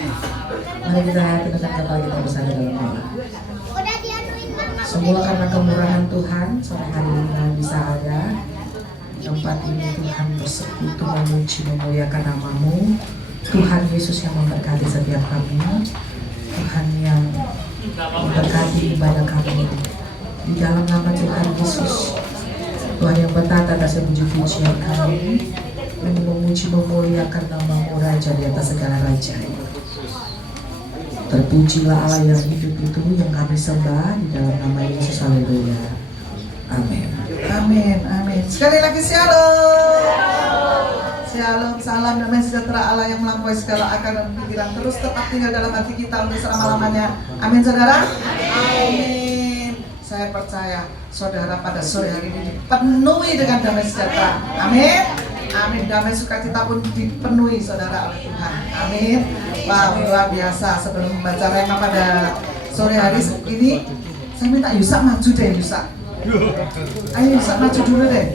Mari kita tundukkan kepala kita bersama dalam doa. Semua karena kemurahan Tuhan, sore hari ini kami bisa ada di tempat ini. Tuhan bersekutu memuji memuliakan nama-Mu. Tuhan Yesus yang memberkati setiap kami. Tuhan yang memberkati ibadah kami. Di dalam nama Tuhan Yesus, Tuhan yang bertata atas puji-pujian kami, memuji memuliakan nama-Mu Raja di atas segala raja. Terpujilah Allah yang hidup itu yang kami sembah di dalam nama Yesus. Haleluya. Amin. Amin. Amin. Sekali lagi shalom. Shalom, salam damai sejahtera Allah yang melampaui segala akal dan pikiran terus tetap tinggal dalam hati kita untuk selama-lamanya. Amin saudara. Amin. Saya percaya saudara pada sore hari ini dipenuhi dengan damai sejahtera. Amin. Amin. Damai sukacita pun dipenuhi saudara oleh Tuhan. Amin. Wah, luar biasa. Sebelum membaca rema pada sore hari ini, saya minta Yusak maju deh, Yusak. Ayo Yusak maju dulu deh.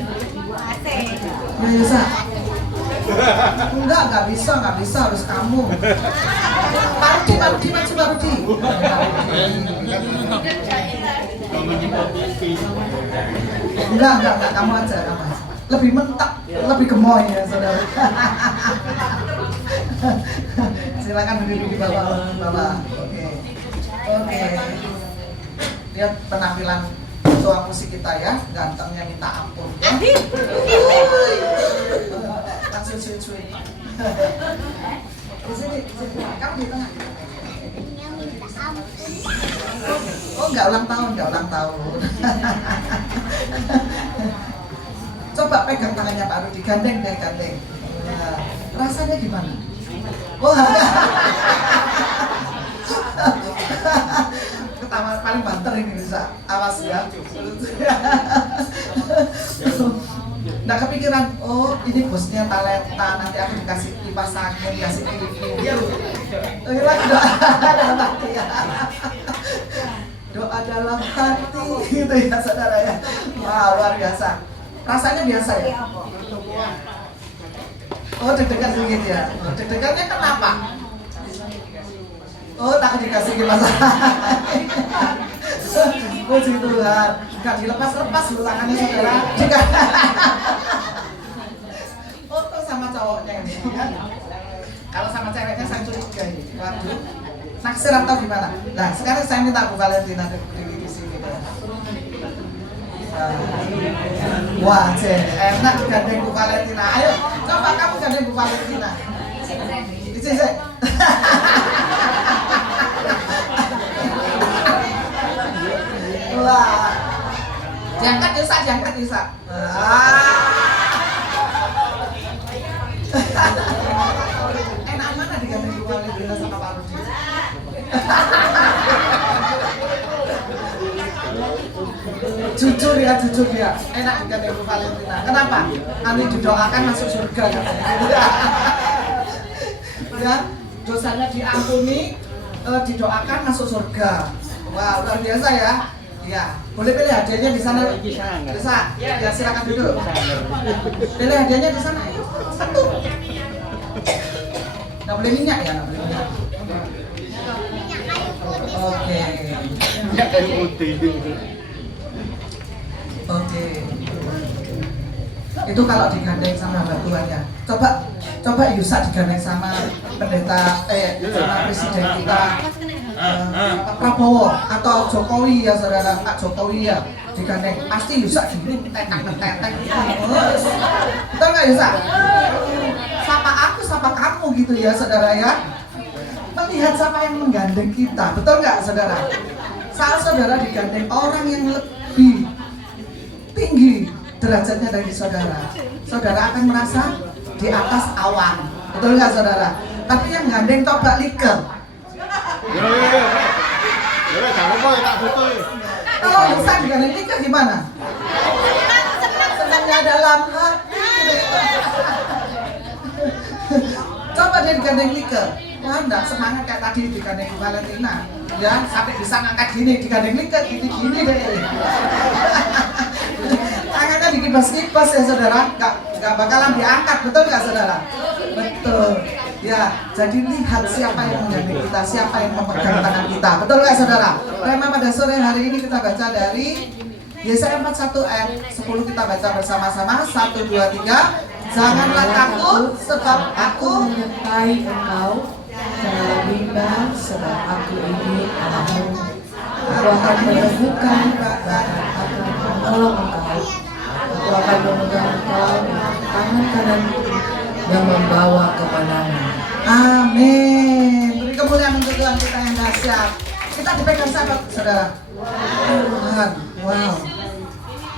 Ya Yusak. Enggak bisa, harus kamu. Parti maju Parti. Enggak, kamu aja. Lebih mentak, lebih gemoy ya saudara. Silakan duduk di bawah. Oke. Lihat penampilan ketua musik kita ya, gantengnya minta ampun. Langsung cuy. Di sini, kamu di tengah. Oh, enggak ulang tahun. Coba pegang tangannya Pak Rudi, gandeng. Nah, rasanya gimana? Wah. Ketawa paling banter ini bisa. Awas ya. Nggak kepikiran, oh ini bosnya talenta, nanti aku dikasih kipas angin, dikasih TV. Doa dalam hati ya. Doa dalam hati gitu ya saudara ya. Wah, luar biasa. Rasanya biasa ya? Oh, deg-degan sedikit ya. Deg-degannya kenapa? Oh, takut dikasih kipas angin. Puji Tuhan, nggak dilepas-lepas lu tangannya saudara. Foto sama cowoknya ini kan. Kalau sama ceweknya saya curiga ini. Waduh, naksir atau gimana? Nah, sekarang saya minta Bu Valentina berdiri di sini. Wah, enak gandeng Bu Valentina. Ayo, coba kamu gandeng Bu Valentina. Di sini. Wah, diangkat Yusak. Enak mana digandeng Bu Valentina sama Pak Rudi? Jujur ya, enak digandeng Bu Valentina. Kenapa? Nanti didoakan masuk surga ya, dosanya diampuni, didoakan masuk surga. Wah, luar biasa ya. Ya, boleh pilih hadiahnya di sana. Bisa. Ya, silakan duduk. Pilih hadiahnya di sana. Satu. Nggak boleh minyak ya, nggak boleh minyak. Oke. Minyak kayu putih. Oke. Itu kalau digandeng sama hamba Tuhan ya. Coba Yusak digandeng sama pendeta sama presiden kita. Pak Prabowo atau Jokowi ya saudara, Pak Jokowi ya digandeng pasti Yusak gini tetek betul nggak Yusak? Sapa kamu gitu ya saudara ya, melihat siapa yang menggandeng kita, betul nggak saudara? Saat saudara digandeng orang yang lebih tinggi derajatnya dari saudara akan merasa di atas awan, betul nggak saudara? Tapi yang gandeng coba liker. Ya, jangan kok tak foto. Kalau Yusak digandeng liker gimana? Senangnya dalam hati. Coba dia digandeng liker. Wah, enggak semangat kayak tadi digandeng Bu Valentina. Ya, sampai bisa ngangkat gini, digandeng liker gini deh. Tangannya dikipas-kipas ya saudara, nggak bakalan diangkat, betul nggak saudara? Betul. Ya, jadi lihat siapa yang menggandeng kita, siapa yang memegang tangan kita. Betul nggak saudara? Rema pada sore hari ini kita baca dari Yesaya 41 ayat 10, kita baca bersama-sama. 1, 2, 3. Janganlah takut sebab aku menyertai engkau. Janganlah bimbang sebab aku ini Allahmu. Aku akan meneguhkan bahkan aku akan menolong engkau. Aku akan memegang engkau dengan tangan kananku yang membawa kemenangan. Amin. Beri kemuliaan untuk Tuhan kita yang dahsyat. Kita dipegang siapa, saudara? Tuhan. Wow.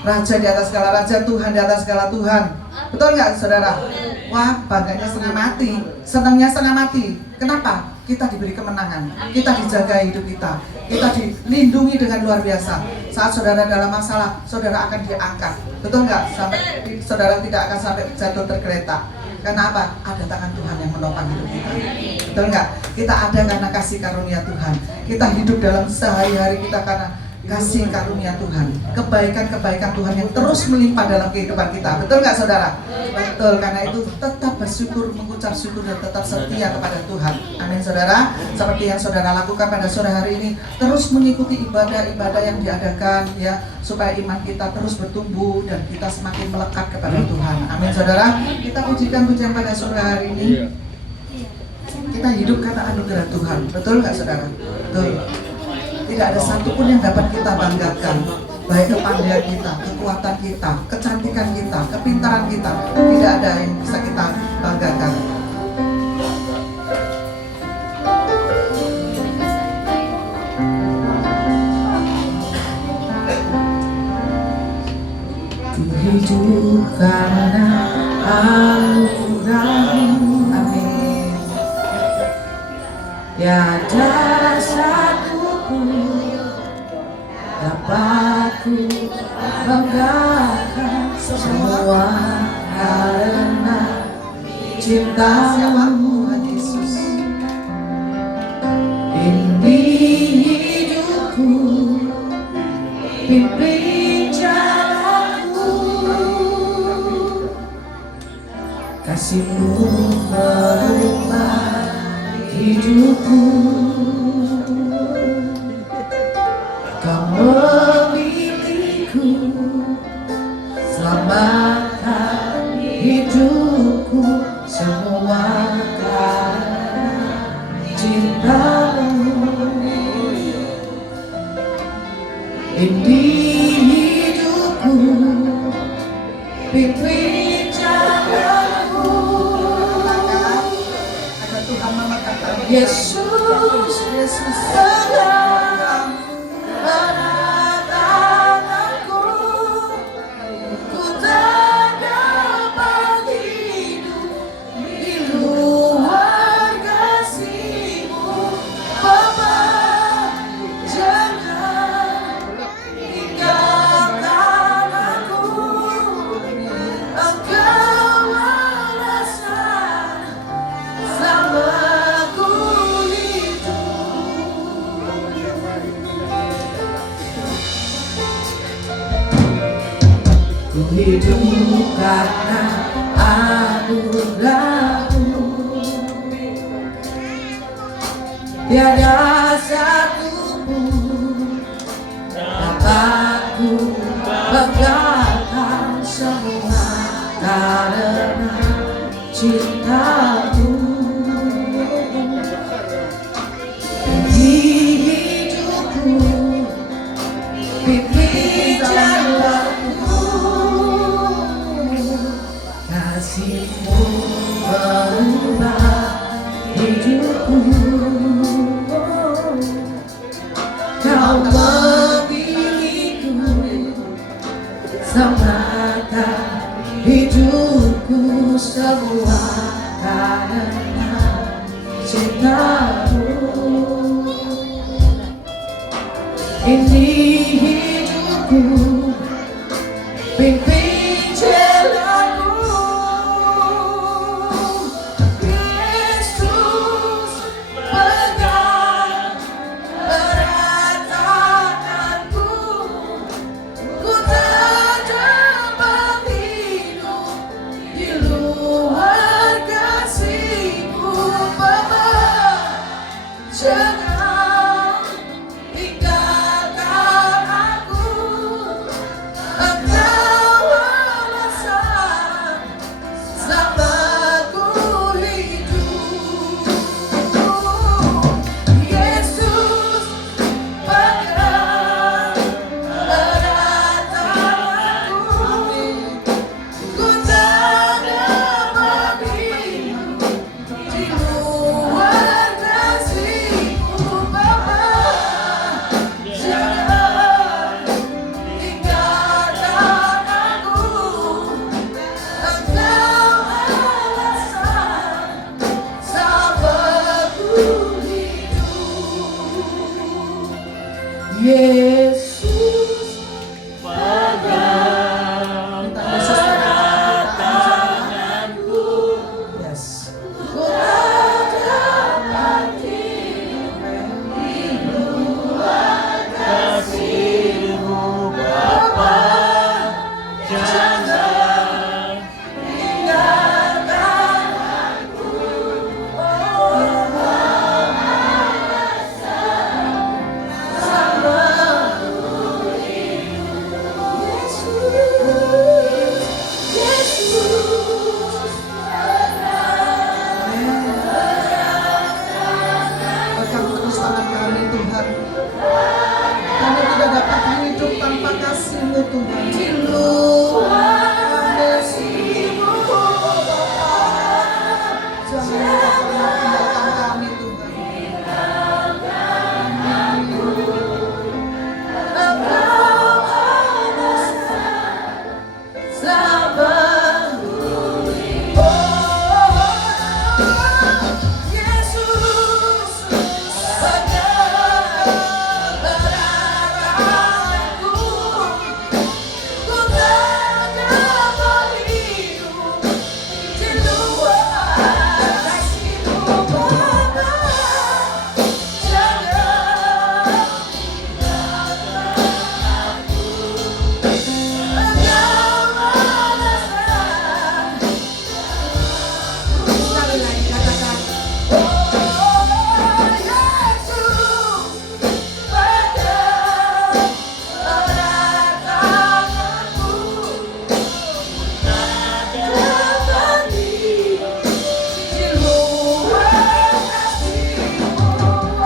Raja di atas segala raja, Tuhan di atas segala Tuhan. Betul nggak, saudara? Wah, bangganya setengah mati, senangnya setengah mati. Kenapa? Kita diberi kemenangan, kita dijaga hidup kita dilindungi dengan luar biasa. Saat saudara dalam masalah, saudara akan diangkat. Betul nggak? Sampai saudara tidak akan sampai jatuh tergeletak. Karena apa? Ada tangan Tuhan yang menopang hidup kita. Betul nggak? Kita ada karena kasih karunia Tuhan. Kita hidup dalam sehari-hari kita karena kasih karunia Tuhan, kebaikan-kebaikan Tuhan yang terus melimpah dalam kehidupan kita. Betul nggak, saudara? Betul. Karena itu tetap bersyukur, mengucap syukur dan tetap setia kepada Tuhan. Amin, saudara. Seperti yang saudara lakukan pada sore hari ini, terus mengikuti ibadah-ibadah yang diadakan, ya, supaya iman kita terus bertumbuh dan kita semakin melekat kepada Tuhan. Amin, saudara. Kita pujikan pujian pada sore hari ini. Kita hidup karena anugerah Tuhan. Betul nggak, saudara? Betul. Tidak ada satupun yang dapat kita banggakan, baik kepandaian kita, kekuatan kita, kecantikan kita, kepintaran kita. Tidak ada yang bisa kita banggakan. Ku hidup karena anugerah-Mu. Amin. Tiada satu pun dapat ku banggakan, semua karena cinta-Mu. Tuhan Yesus. Ini hidupku, pimpin jalanku, kasih-Mu merubah hidupku. Kau memilihku, selamatkan hidupku, semua karena cinta-Mu. Ini hidupku, pimpin jalanku. Ada Tuhan memegang Yesus, Yesus. pegang erat tanganku, ku tak dapat hidup di luar kasih-Mu. Bapa, jangan tinggalkan aku. Engkau alasan selamaku hidup. Ku hidup karena anugerah-Mu. Tiada satu pun dapat ku banggakan, semua karena cinta-Mu. Ini hidupku, pimpin jalanku, kasih-Mu merubah hidupku. Kau memilihku, selamatkan hidupku, semua karena cinta-Mu. Ini hidupku, pimpin jalanku. Yesus, pegang erat tanganku, ku tak dapat hidup di luar kasih-Mu. Tuhan. Kami tidak dapat hidup tanpa kasih-Mu Tuhan. Di luar kasih-Mu Bapa, jangan Engkau pernah tinggalkan kami Tuhan. Engkau ada sabarku. Yesus, Saudara berarahku, ku tak dapat hidup di luar kasih-Mu Bapa, jangan tinggalkan aku. Engkau alasan. Sekali lagi katakan, oh Yesus, pada erat tanganmu, tak dapat hidup di luar kasih-Mu. Jangan Engkau alasan.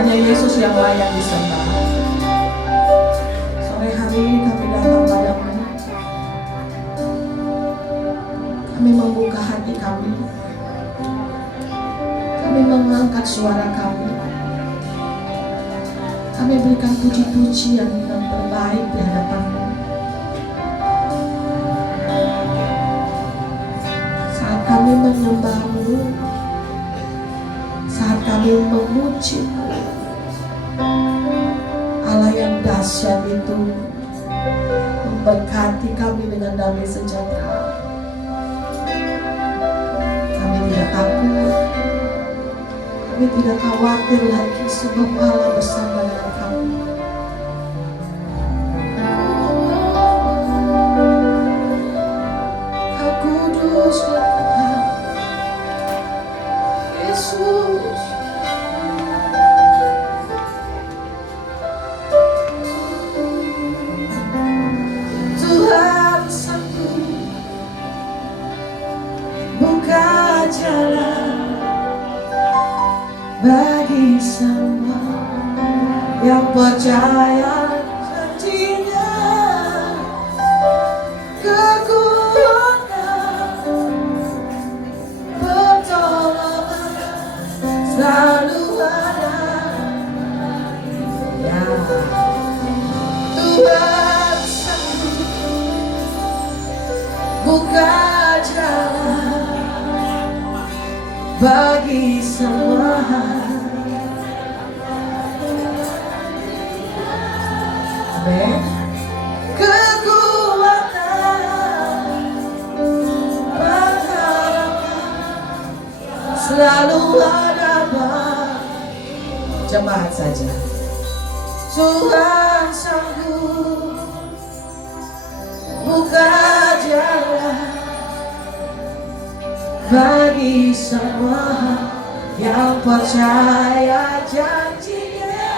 Hanya Yesus yang layak disembah. Sore hari ini kami datang padamu. Kami membuka hati kami. Kami mengangkat suara kami. Kami berikan puji-pujian yang terbaik di hadapan-Mu. Saat kami menyembah-Mu, saat kami memuji-Mu, Allah yang dahsyat itu memberkati kami dengan damai sejahtera. Kami tidak takut, kami tidak khawatir lagi, sebab Allah bersama dengan kami. Kau kudus Tuhan Yesus. jalan bagi semua yang percaya janjinya. Kekuatan, pertolongan selalu ada. Ya, Tuhan sanggup buka jalan bagi semua. Amin. Kekuatan, pengharapan selalu ada bagi jemaat saja. Tuhan sanggup buka jalan bagi semua yang percaya janjinya.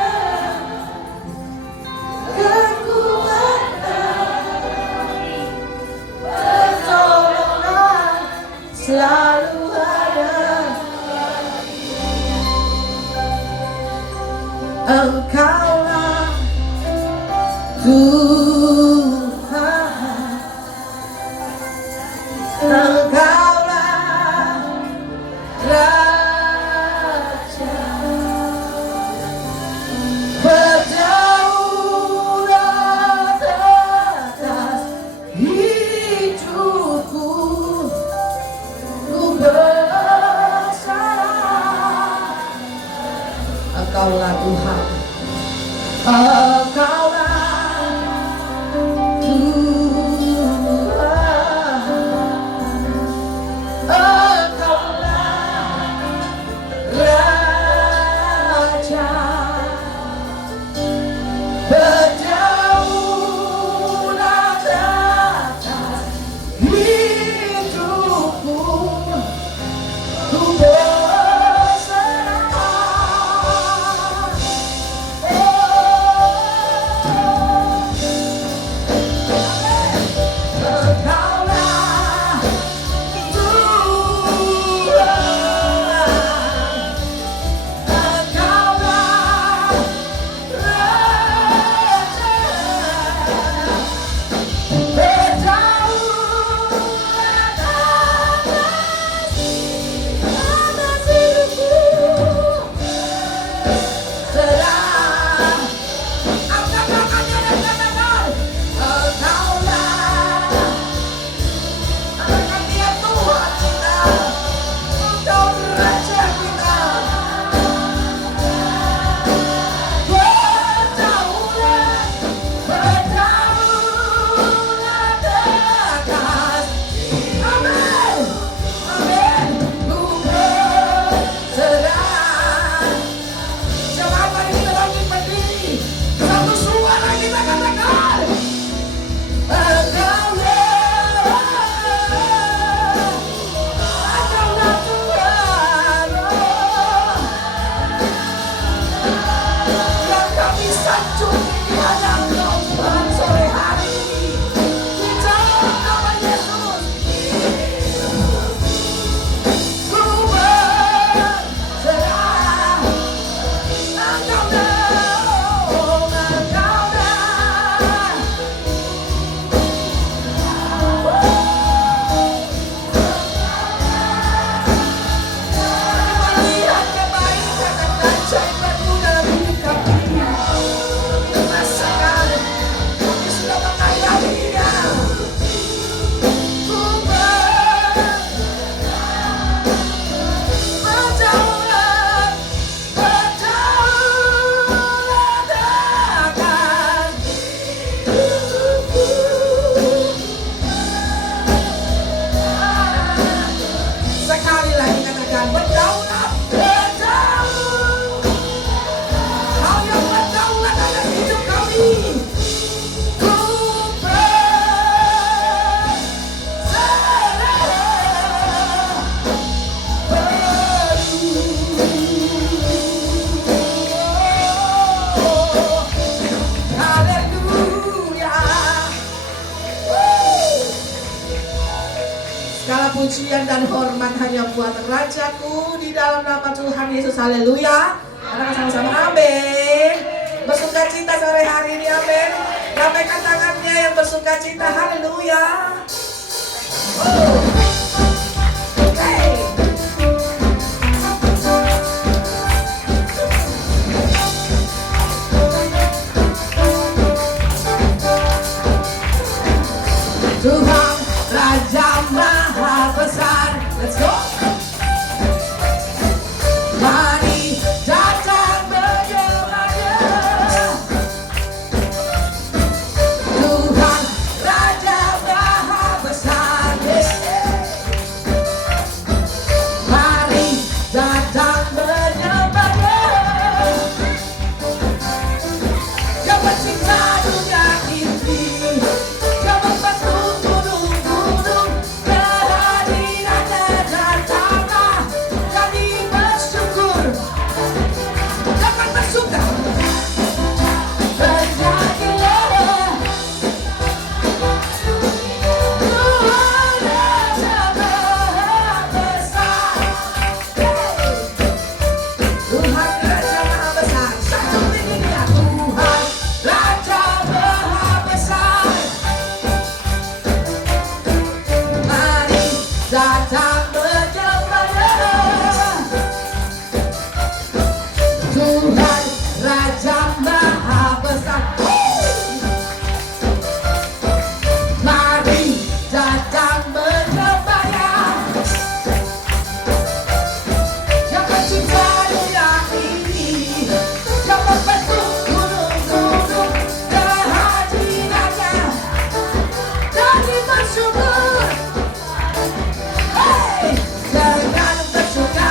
Kekuatan, pertolongan selalu ada. Engkaulah Tuhan, Engkaulah Raja, berdaulat atas hidupku. Ku berserah, Engkaulah Tuhan, Engkaulah Tuhan, Engkaulah Raja, berdaulat atas hidupku. Ku berserah. pujian dan hormat hanya buat Rajaku di dalam nama Tuhan Yesus. Haleluya. Katakan sama-sama amin. Bersuka cita sore hari ini, amin. Lambaikan tangannya yang bersuka cita, haleluya. Hey. Tuhan Raja Maha Besar, let's go. Mari datang menyembahnya. Tuhan Raja Maha Besar, mari datang menyembahnya. Yang pencipta dunia ini, yang membentuk gunung-gunung, kehadirannya datanglah. Kami bersyukur, dapat bersuka, bernyanyilah. Tuhan Raja Maha Besar, Tuhan Raja Maha Besar. Satu ini dia, Tuhan Raja Maha Besar. Mari datang menyembahnya. Tuhan Raja Maha Besar. Mari datang menyembahnya. Yang pencipta dunia ini, yang membentuk gunung-gunung, kehadirannya. Kami bersyukur, hey, dengan bersuka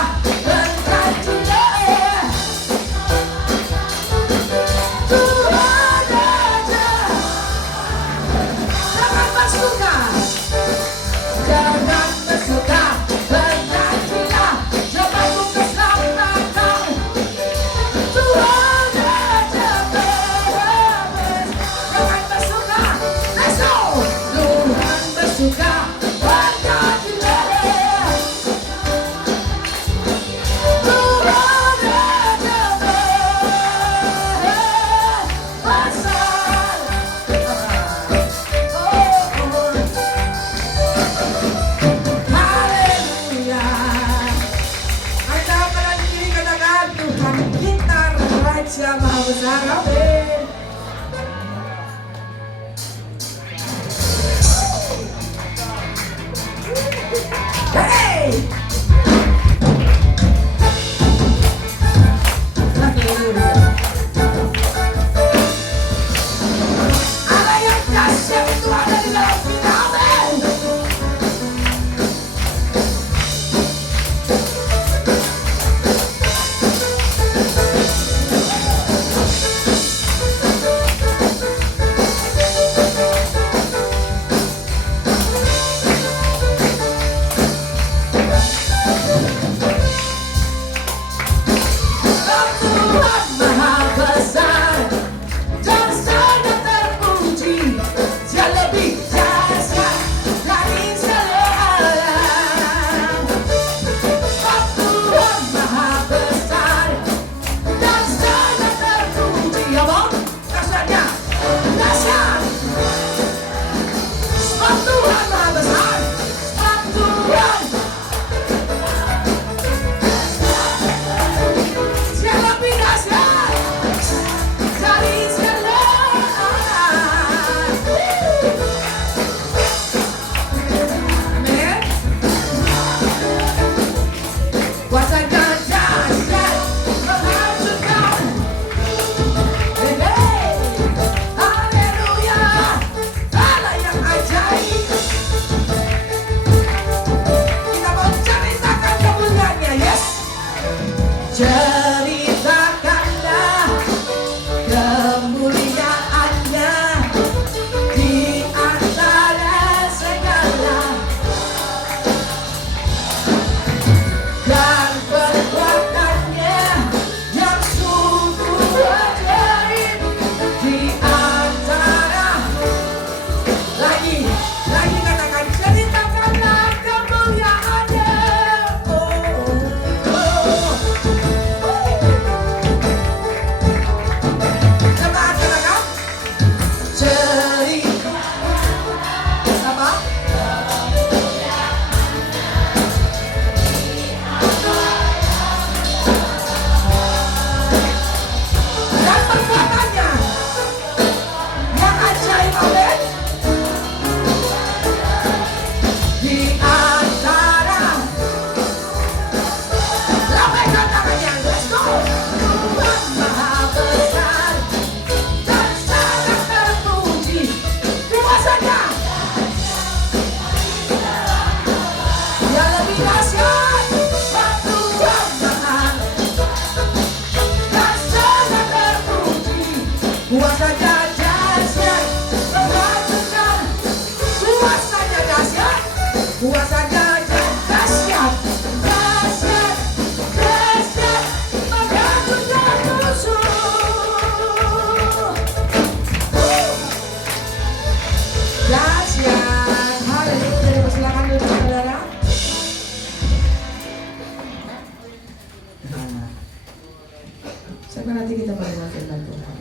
Siapa nanti kita menerima firman Tuhan.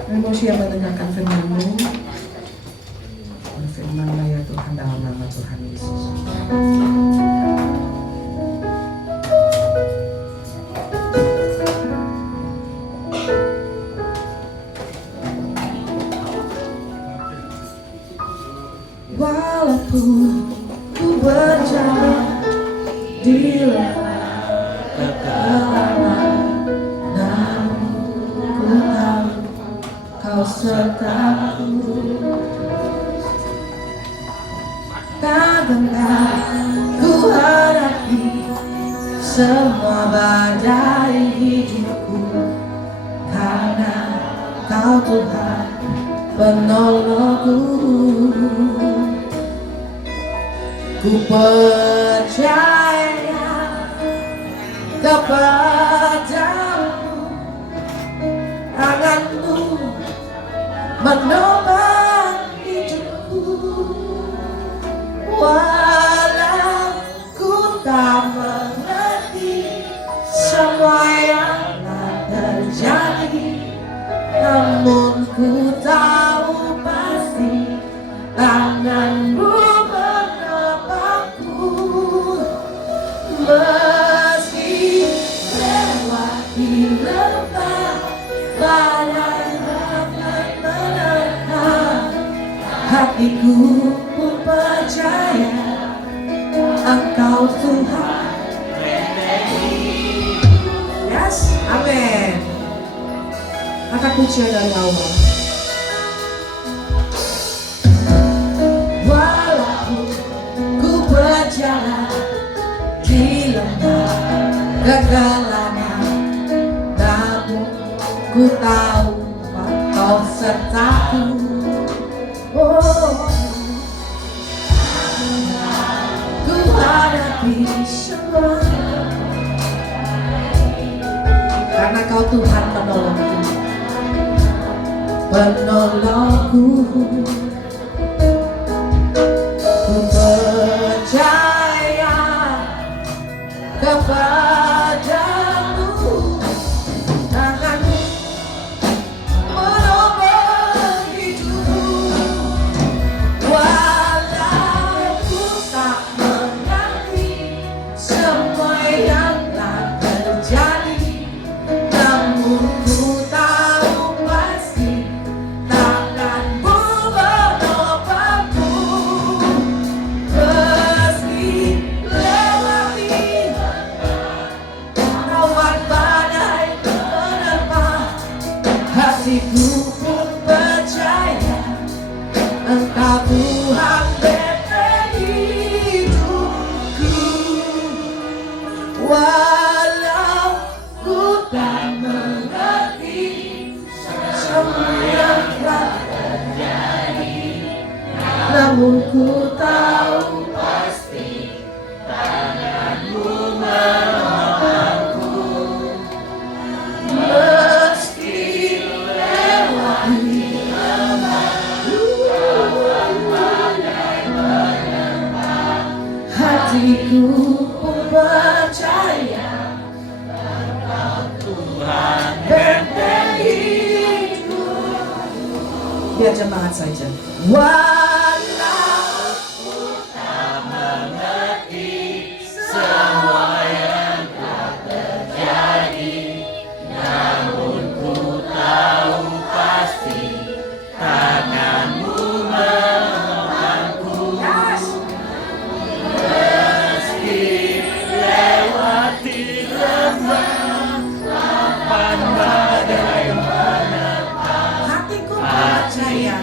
Kami mau siap mendengarkan firman-Mu. Berfirmanlah ya Tuhan dalam nama Tuhan Yesus. Walaupun ku berjalan di lembah kegelapan, namun ku tahu Kau sertaku. Tak gentar ku hadapi semua badai hidupku, karena Kau Tuhan penolongku. Ku percaya kepadamu, tangan-Mu menopang hidupku. Walau ku tak mengerti semua yang telah terjadi, namun ku tahu pasti tangan-Mu menopangku. Meski lewati lembah badai akan menerpa, hatiku pun percaya Engkau Tuhan. Yes, amin. Angkat pujian dari awal. Walaupun ku berjalan di lembah kegelapan, namun ku tahu Kau sertaku. Oh, ku hadapi semua, karena Kau Tuhan penolongku, penolongku. Ku percaya kepadamu, tangan-Mu menopang hidupku. Walau ku tak mengerti semua yang telah terjadi, namun ku tahu pasti tangan-Mu menopangku. Meski lewati awan badai menerpa, hatiku pun percaya Engkau Tuhan benteng hidupku. Walau ku tak mengerti semua yang telah terjadi, namun ku tahu pasti tangan-Mu menopangku. Meski lewati hatiku pun percaya Tuhan benteng hidup. Biar jemaat saja. Walau ku tak mengerti semua yang telah terjadi, namun ku tahu pasti tangan-Mu menopangku. Meski lewati lembah lapang badai menerpa, hatiku percaya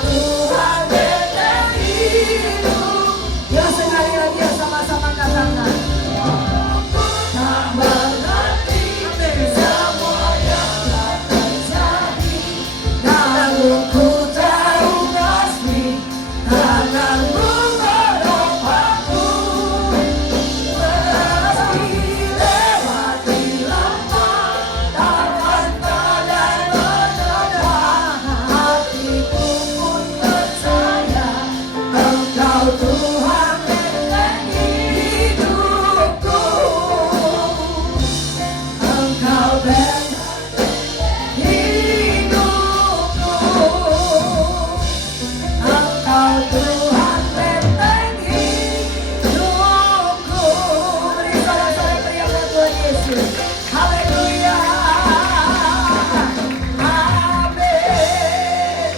Tuhan benteng hidup. Ya sekali lagi ya sama-sama katakan. Tak berhenti semua yang telah terjadi, namun ku tahu pasti takkan mengubah aku. Meski lewati lama, takkan badai menerpa, hatiku pun percaya Engkau Tuhan benteng hidupku. Engkau benteng hidupku. Engkau Tuhan benteng hidupku. Beri sorak-sorai teriak buat Tuhan Yesus. Haleluya. Amin.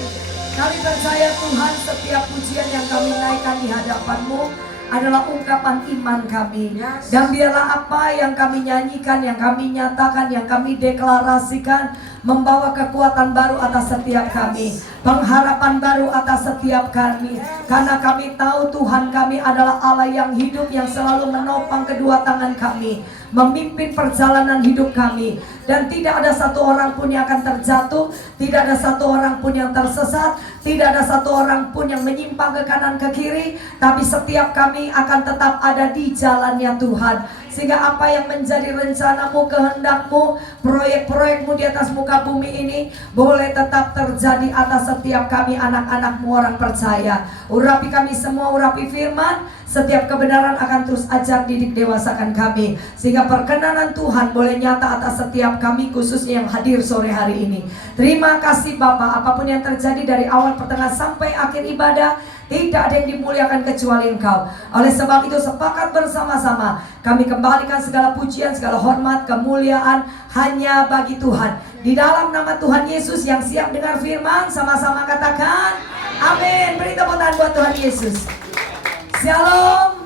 Kami percaya Tuhan, setiap pujian yang kami naikkan di hadapan-Mu adalah ungkapan iman kami. Yes. Dan biarlah apa yang kami nyanyikan, yang kami nyatakan, yang kami deklarasikan membawa kekuatan baru atas setiap kami, pengharapan baru atas setiap kami. Karena kami tahu Tuhan kami adalah Allah yang hidup, yang selalu menopang kedua tangan kami, memimpin perjalanan hidup kami. Dan tidak ada satu orang pun yang akan terjatuh, tidak ada satu orang pun yang tersesat, tidak ada satu orang pun yang menyimpang ke kanan ke kiri, tapi setiap kami akan tetap ada di jalannya Tuhan. Sehingga apa yang menjadi rencanamu, kehendakmu, proyek-proyekmu di atas muka bumi ini boleh tetap terjadi atas setiap kami anak-anakmu orang percaya. Urapi kami semua, urapi firman. Setiap kebenaran akan terus ajar, didik, dewasakan kami. Sehingga perkenanan Tuhan boleh nyata atas setiap kami, khususnya yang hadir sore hari ini. Terima kasih Bapa, apapun yang terjadi dari awal, pertengahan sampai akhir ibadah, tidak ada yang dimuliakan kecuali Engkau. Oleh sebab itu sepakat bersama-sama kami kembalikan segala pujian, segala hormat, kemuliaan hanya bagi Tuhan. Di dalam nama Tuhan Yesus yang siap dengar firman, sama-sama katakan amin. Beri tepuk tangan buat Tuhan Yesus. Shalom.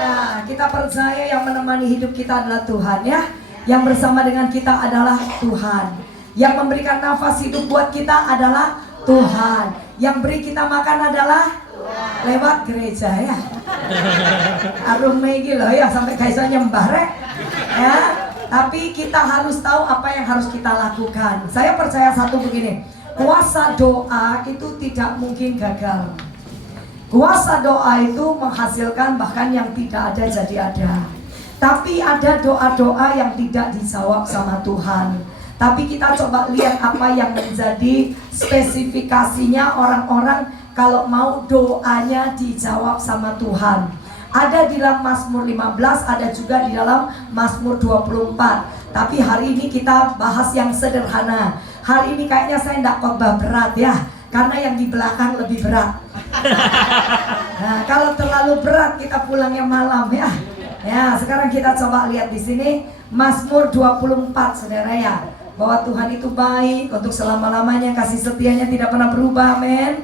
Ya, kita percaya yang menemani hidup kita adalah Tuhan ya. Yang bersama dengan kita adalah Tuhan. Yang memberikan nafas hidup buat kita adalah Tuhan. Yang beri kita makan adalah lewat gereja ya. Arum megi loh ya, sampai kaisa nyembah rek. Ya, tapi kita harus tahu apa yang harus kita lakukan. Saya percaya satu begini, kuasa doa itu tidak mungkin gagal. Kuasa doa itu menghasilkan bahkan yang tidak ada jadi ada. Tapi ada doa-doa yang tidak dijawab sama Tuhan. Tapi kita coba lihat apa yang menjadi spesifikasinya orang-orang kalau mau doanya dijawab sama Tuhan. Ada di dalam Mazmur 15, ada juga di dalam Mazmur 24. Tapi hari ini kita bahas yang sederhana. Hari ini kayaknya saya tidak khotbah berat ya, karena yang di belakang lebih berat. Nah, kalau terlalu berat kita pulangnya malam ya. Ya, sekarang kita coba lihat di sini Mazmur 24 saudara ya. Bahwa Tuhan itu baik untuk selama-lamanya, kasih setianya tidak pernah berubah, amin.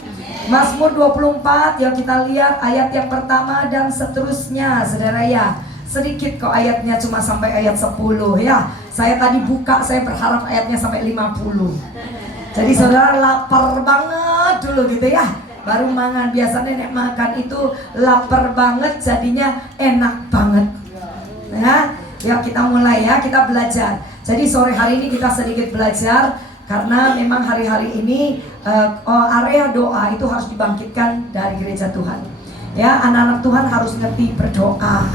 Mazmur 24, yuk kita lihat ayat yang pertama dan seterusnya saudara ya. Sedikit kok ayatnya, cuma sampai ayat 10 ya. Saya tadi buka, saya berharap ayatnya sampai 50. Jadi saudara lapar banget dulu gitu ya, baru mangan. Biasanya nek makan itu lapar banget, jadinya enak banget ya. Yuk kita mulai ya, kita belajar. Jadi sore hari ini kita sedikit belajar, karena memang hari-hari ini area doa itu harus dibangkitkan dari gereja Tuhan. Ya, anak-anak Tuhan harus ngerti berdoa.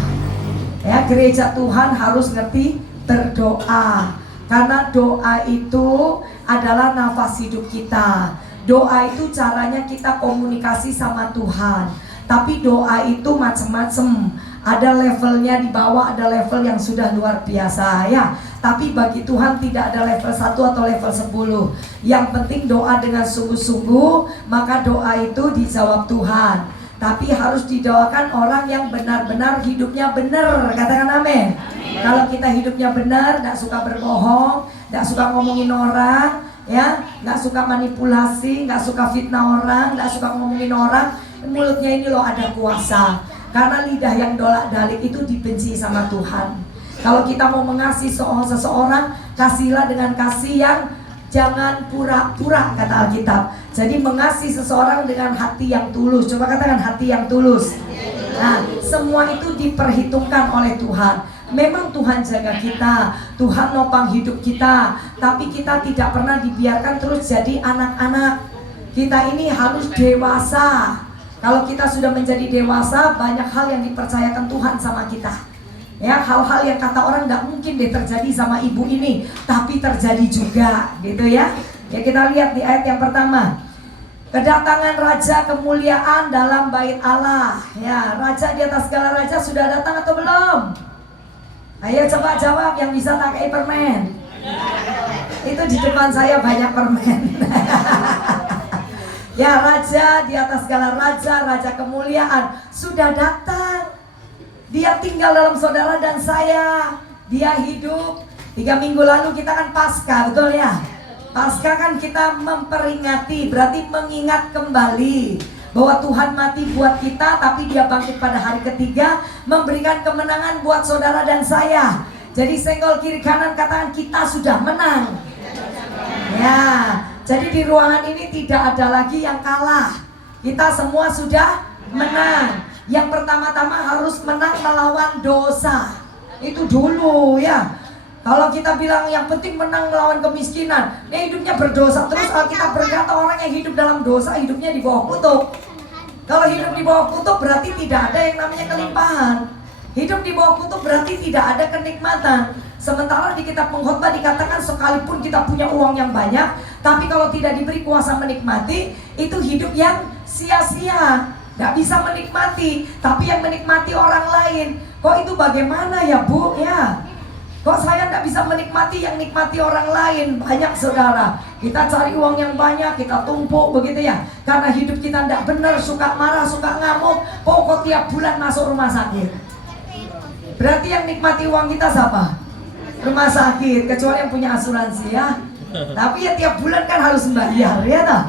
Ya, gereja Tuhan harus ngerti berdoa. Karena doa itu adalah nafas hidup kita. Doa itu caranya kita komunikasi sama Tuhan. Tapi doa itu macam-macam. Ada levelnya di bawah, ada level yang sudah luar biasa ya. Tapi bagi Tuhan tidak ada level 1 atau level 10. Yang penting doa dengan sungguh-sungguh, maka doa itu dijawab Tuhan. Tapi harus didoakan orang yang benar-benar hidupnya benar. Katakan amin. Kalau kita hidupnya benar, gak suka berbohong, gak suka ngomongin orang ya, gak suka manipulasi, gak suka fitnah orang, gak suka ngomongin orang, mulutnya ini loh ada kuasa. Karena lidah yang dolak-dalik itu dibenci sama Tuhan. Kalau kita mau mengasihi seseorang, kasihlah dengan kasih yang Jangan pura-pura, kata Alkitab. Jadi mengasihi seseorang dengan hati yang tulus. Coba katakan hati yang tulus. Nah, semua itu diperhitungkan oleh Tuhan. Memang Tuhan jaga kita, Tuhan nopang hidup kita, tapi kita tidak pernah dibiarkan terus jadi anak-anak. Kita ini harus dewasa. Kalau kita sudah menjadi dewasa, banyak hal yang dipercayakan Tuhan sama kita. Ya, hal-hal yang kata orang nggak mungkin deh terjadi sama ibu ini, tapi terjadi juga, gitu ya. Ya, kita lihat di ayat yang pertama. Kedatangan raja kemuliaan dalam bait Allah. Ya, raja di atas segala raja sudah datang atau belum? Ayo coba jawab yang bisa pakai permen. Itu di depan saya banyak permen. Ya, raja di atas segala raja, raja kemuliaan sudah datang. Dia tinggal dalam saudara dan saya. Dia hidup. 3 minggu lalu kita kan Paskah, betul ya? Paskah kan kita memperingati, berarti mengingat kembali bahwa Tuhan mati buat kita, tapi dia bangkit pada hari ketiga, memberikan kemenangan buat saudara dan saya. Jadi senggol kiri kanan, katakan kita sudah menang. Ya, jadi di ruangan ini tidak ada lagi yang kalah. Kita semua sudah menang. Yang pertama-tama harus menang melawan dosa. Itu dulu ya. Kalau kita bilang yang penting menang melawan kemiskinan, hidupnya berdosa terus. Alkitab berkata orang yang hidup dalam dosa hidupnya di bawah kutuk. Kalau hidup di bawah kutuk berarti tidak ada yang namanya kelimpahan. Hidup di bawah kutuk berarti tidak ada kenikmatan. Sementara di kitab pengkhotbah dikatakan sekalipun kita punya uang yang banyak, tapi kalau tidak diberi kuasa menikmati, itu hidup yang sia-sia. Gak bisa menikmati, tapi yang menikmati orang lain. Kok itu bagaimana ya Bu? Ya, kok saya gak bisa menikmati yang nikmati orang lain? Banyak saudara, kita cari uang yang banyak, kita tumpuk begitu ya. Karena hidup kita gak benar, suka marah, suka ngamuk. Pokok tiap bulan masuk rumah sakit. Berarti yang nikmati uang kita siapa? Rumah sakit, kecuali yang punya asuransi ya. Tapi ya tiap bulan kan harus membayar ya toh.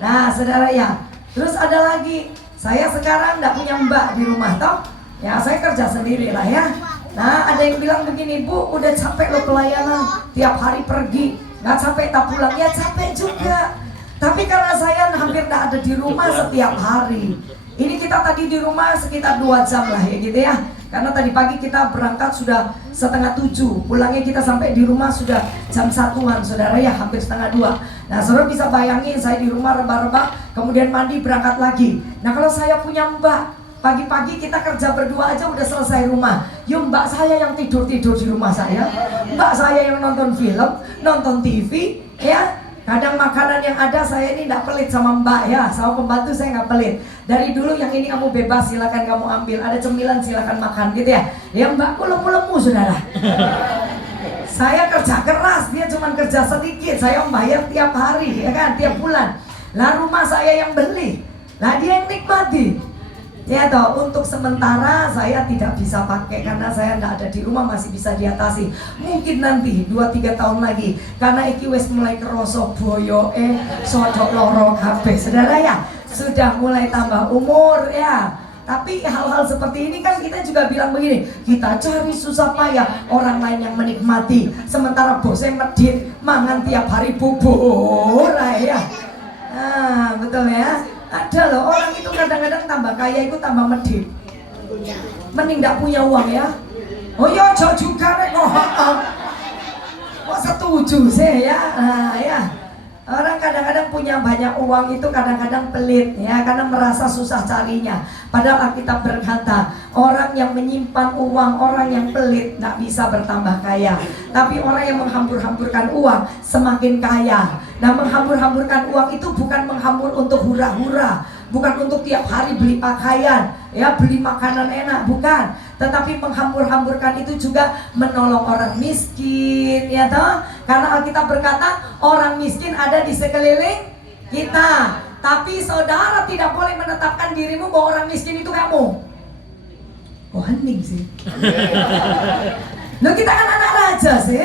Nah saudara ya, terus ada lagi. Saya sekarang nggak punya mbak di rumah toh, ya saya kerja sendiri lah ya. Nah ada yang bilang begini, Bu udah capek lo pelayanan, tiap hari pergi, nggak capek tak pulang? Ya capek juga. Tapi karena saya hampir nggak ada di rumah setiap hari. Ini kita tadi di rumah sekitar 2 jam lah ya gitu ya. Karena tadi pagi kita berangkat sudah 6:30, pulangnya kita sampai di rumah sudah jam 1-an saudara ya, hampir 1:30. Nah saudara bisa bayangin saya di rumah rebah-rebah, kemudian mandi berangkat lagi. Nah kalau saya punya mbak, pagi-pagi kita kerja berdua aja udah selesai rumah. Yuk mbak saya yang tidur-tidur di rumah saya, mbak saya yang nonton film, nonton TV ya. Kadang makanan yang ada saya ini tidak pelit sama mbak ya, sama pembantu saya nggak pelit. Dari dulu yang ini kamu bebas, silakan kamu ambil. Ada cemilan silakan makan gitu ya. Ya mbakku lemu-lemu saudara. Saya kerja keras, dia cuma kerja sedikit. Saya membayar tiap hari ya kan, tiap bulan. Lah rumah saya yang beli, lah dia yang nikmati. Ya toh, untuk sementara saya tidak bisa pakai karena saya tidak ada di rumah, masih bisa diatasi. Mungkin nanti 2-3 tahun lagi karena iki wis mulai kerosok boyoke sodok loro kabeh. Saudara ya, sudah mulai tambah umur ya. Tapi hal-hal seperti ini kan kita juga bilang begini, kita cari susah payah, orang lain yang menikmati, sementara bosnya medit, mangan tiap hari bubur ya. Nah, betul ya. Ada loh orang itu kadang-kadang tambah kaya itu tambah medit. Mending gak punya uang ya. Oh iya jauh juga nek kok setuju sih ya. Nah ya, orang kadang-kadang punya banyak uang itu kadang-kadang pelit ya, karena merasa susah carinya. Padahal Alkitab berkata orang yang menyimpan uang, orang yang pelit gak bisa bertambah kaya. Tapi orang yang menghambur-hamburkan uang semakin kaya. Nah menghambur-hamburkan uang itu bukan menghambur untuk hura-hura, bukan untuk tiap hari beli pakaian, ya beli makanan enak, bukan. Tetapi menghambur-hamburkan itu juga menolong orang miskin, ya toh. Karena Alkitab berkata orang miskin ada di sekeliling kita. Tapi saudara tidak boleh menetapkan dirimu bahwa orang miskin itu kamu. Oh hening sih. Loh kita kan anak raja sih.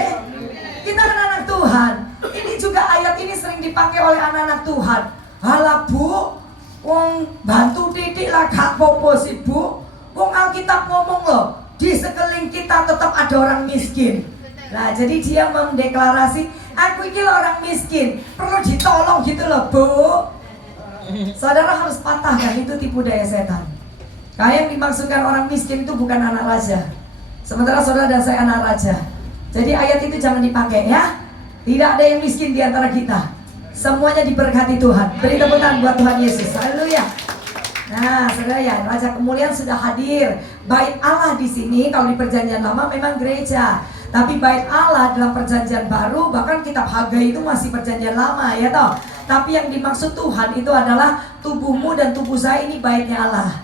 Kita kan anak Tuhan. Ini juga ayat ini sering dipakai oleh anak-anak Tuhan. Halah Bu, wong bantu titik lah gak popo sih Bu. Wong Alkitab ngomong loh, di sekeliling kita tetap ada orang miskin. Nah jadi dia mendeklarasi Aku ini orang miskin, perlu ditolong gitu loh, Bu. Saudara harus patahkan itu tipu daya setan. Kayak yang dimaksudkan orang miskin itu bukan anak raja. Sementara saudara dan saya anak raja. Jadi ayat itu jangan dipakai ya. Tidak ada yang miskin di antara kita. Semuanya diberkati Tuhan. Beri tepuk tangan buat Tuhan Yesus. Haleluya. Nah, saudara ya, Raja Kemuliaan sudah hadir. Bait Allah di sini kalau di Perjanjian Lama memang gereja. Tapi bait Allah dalam Perjanjian Baru, bahkan kitab Hagai itu masih Perjanjian Lama ya toh. Tapi yang dimaksud Tuhan itu adalah tubuhmu dan tubuh saya ini baitnya Allah.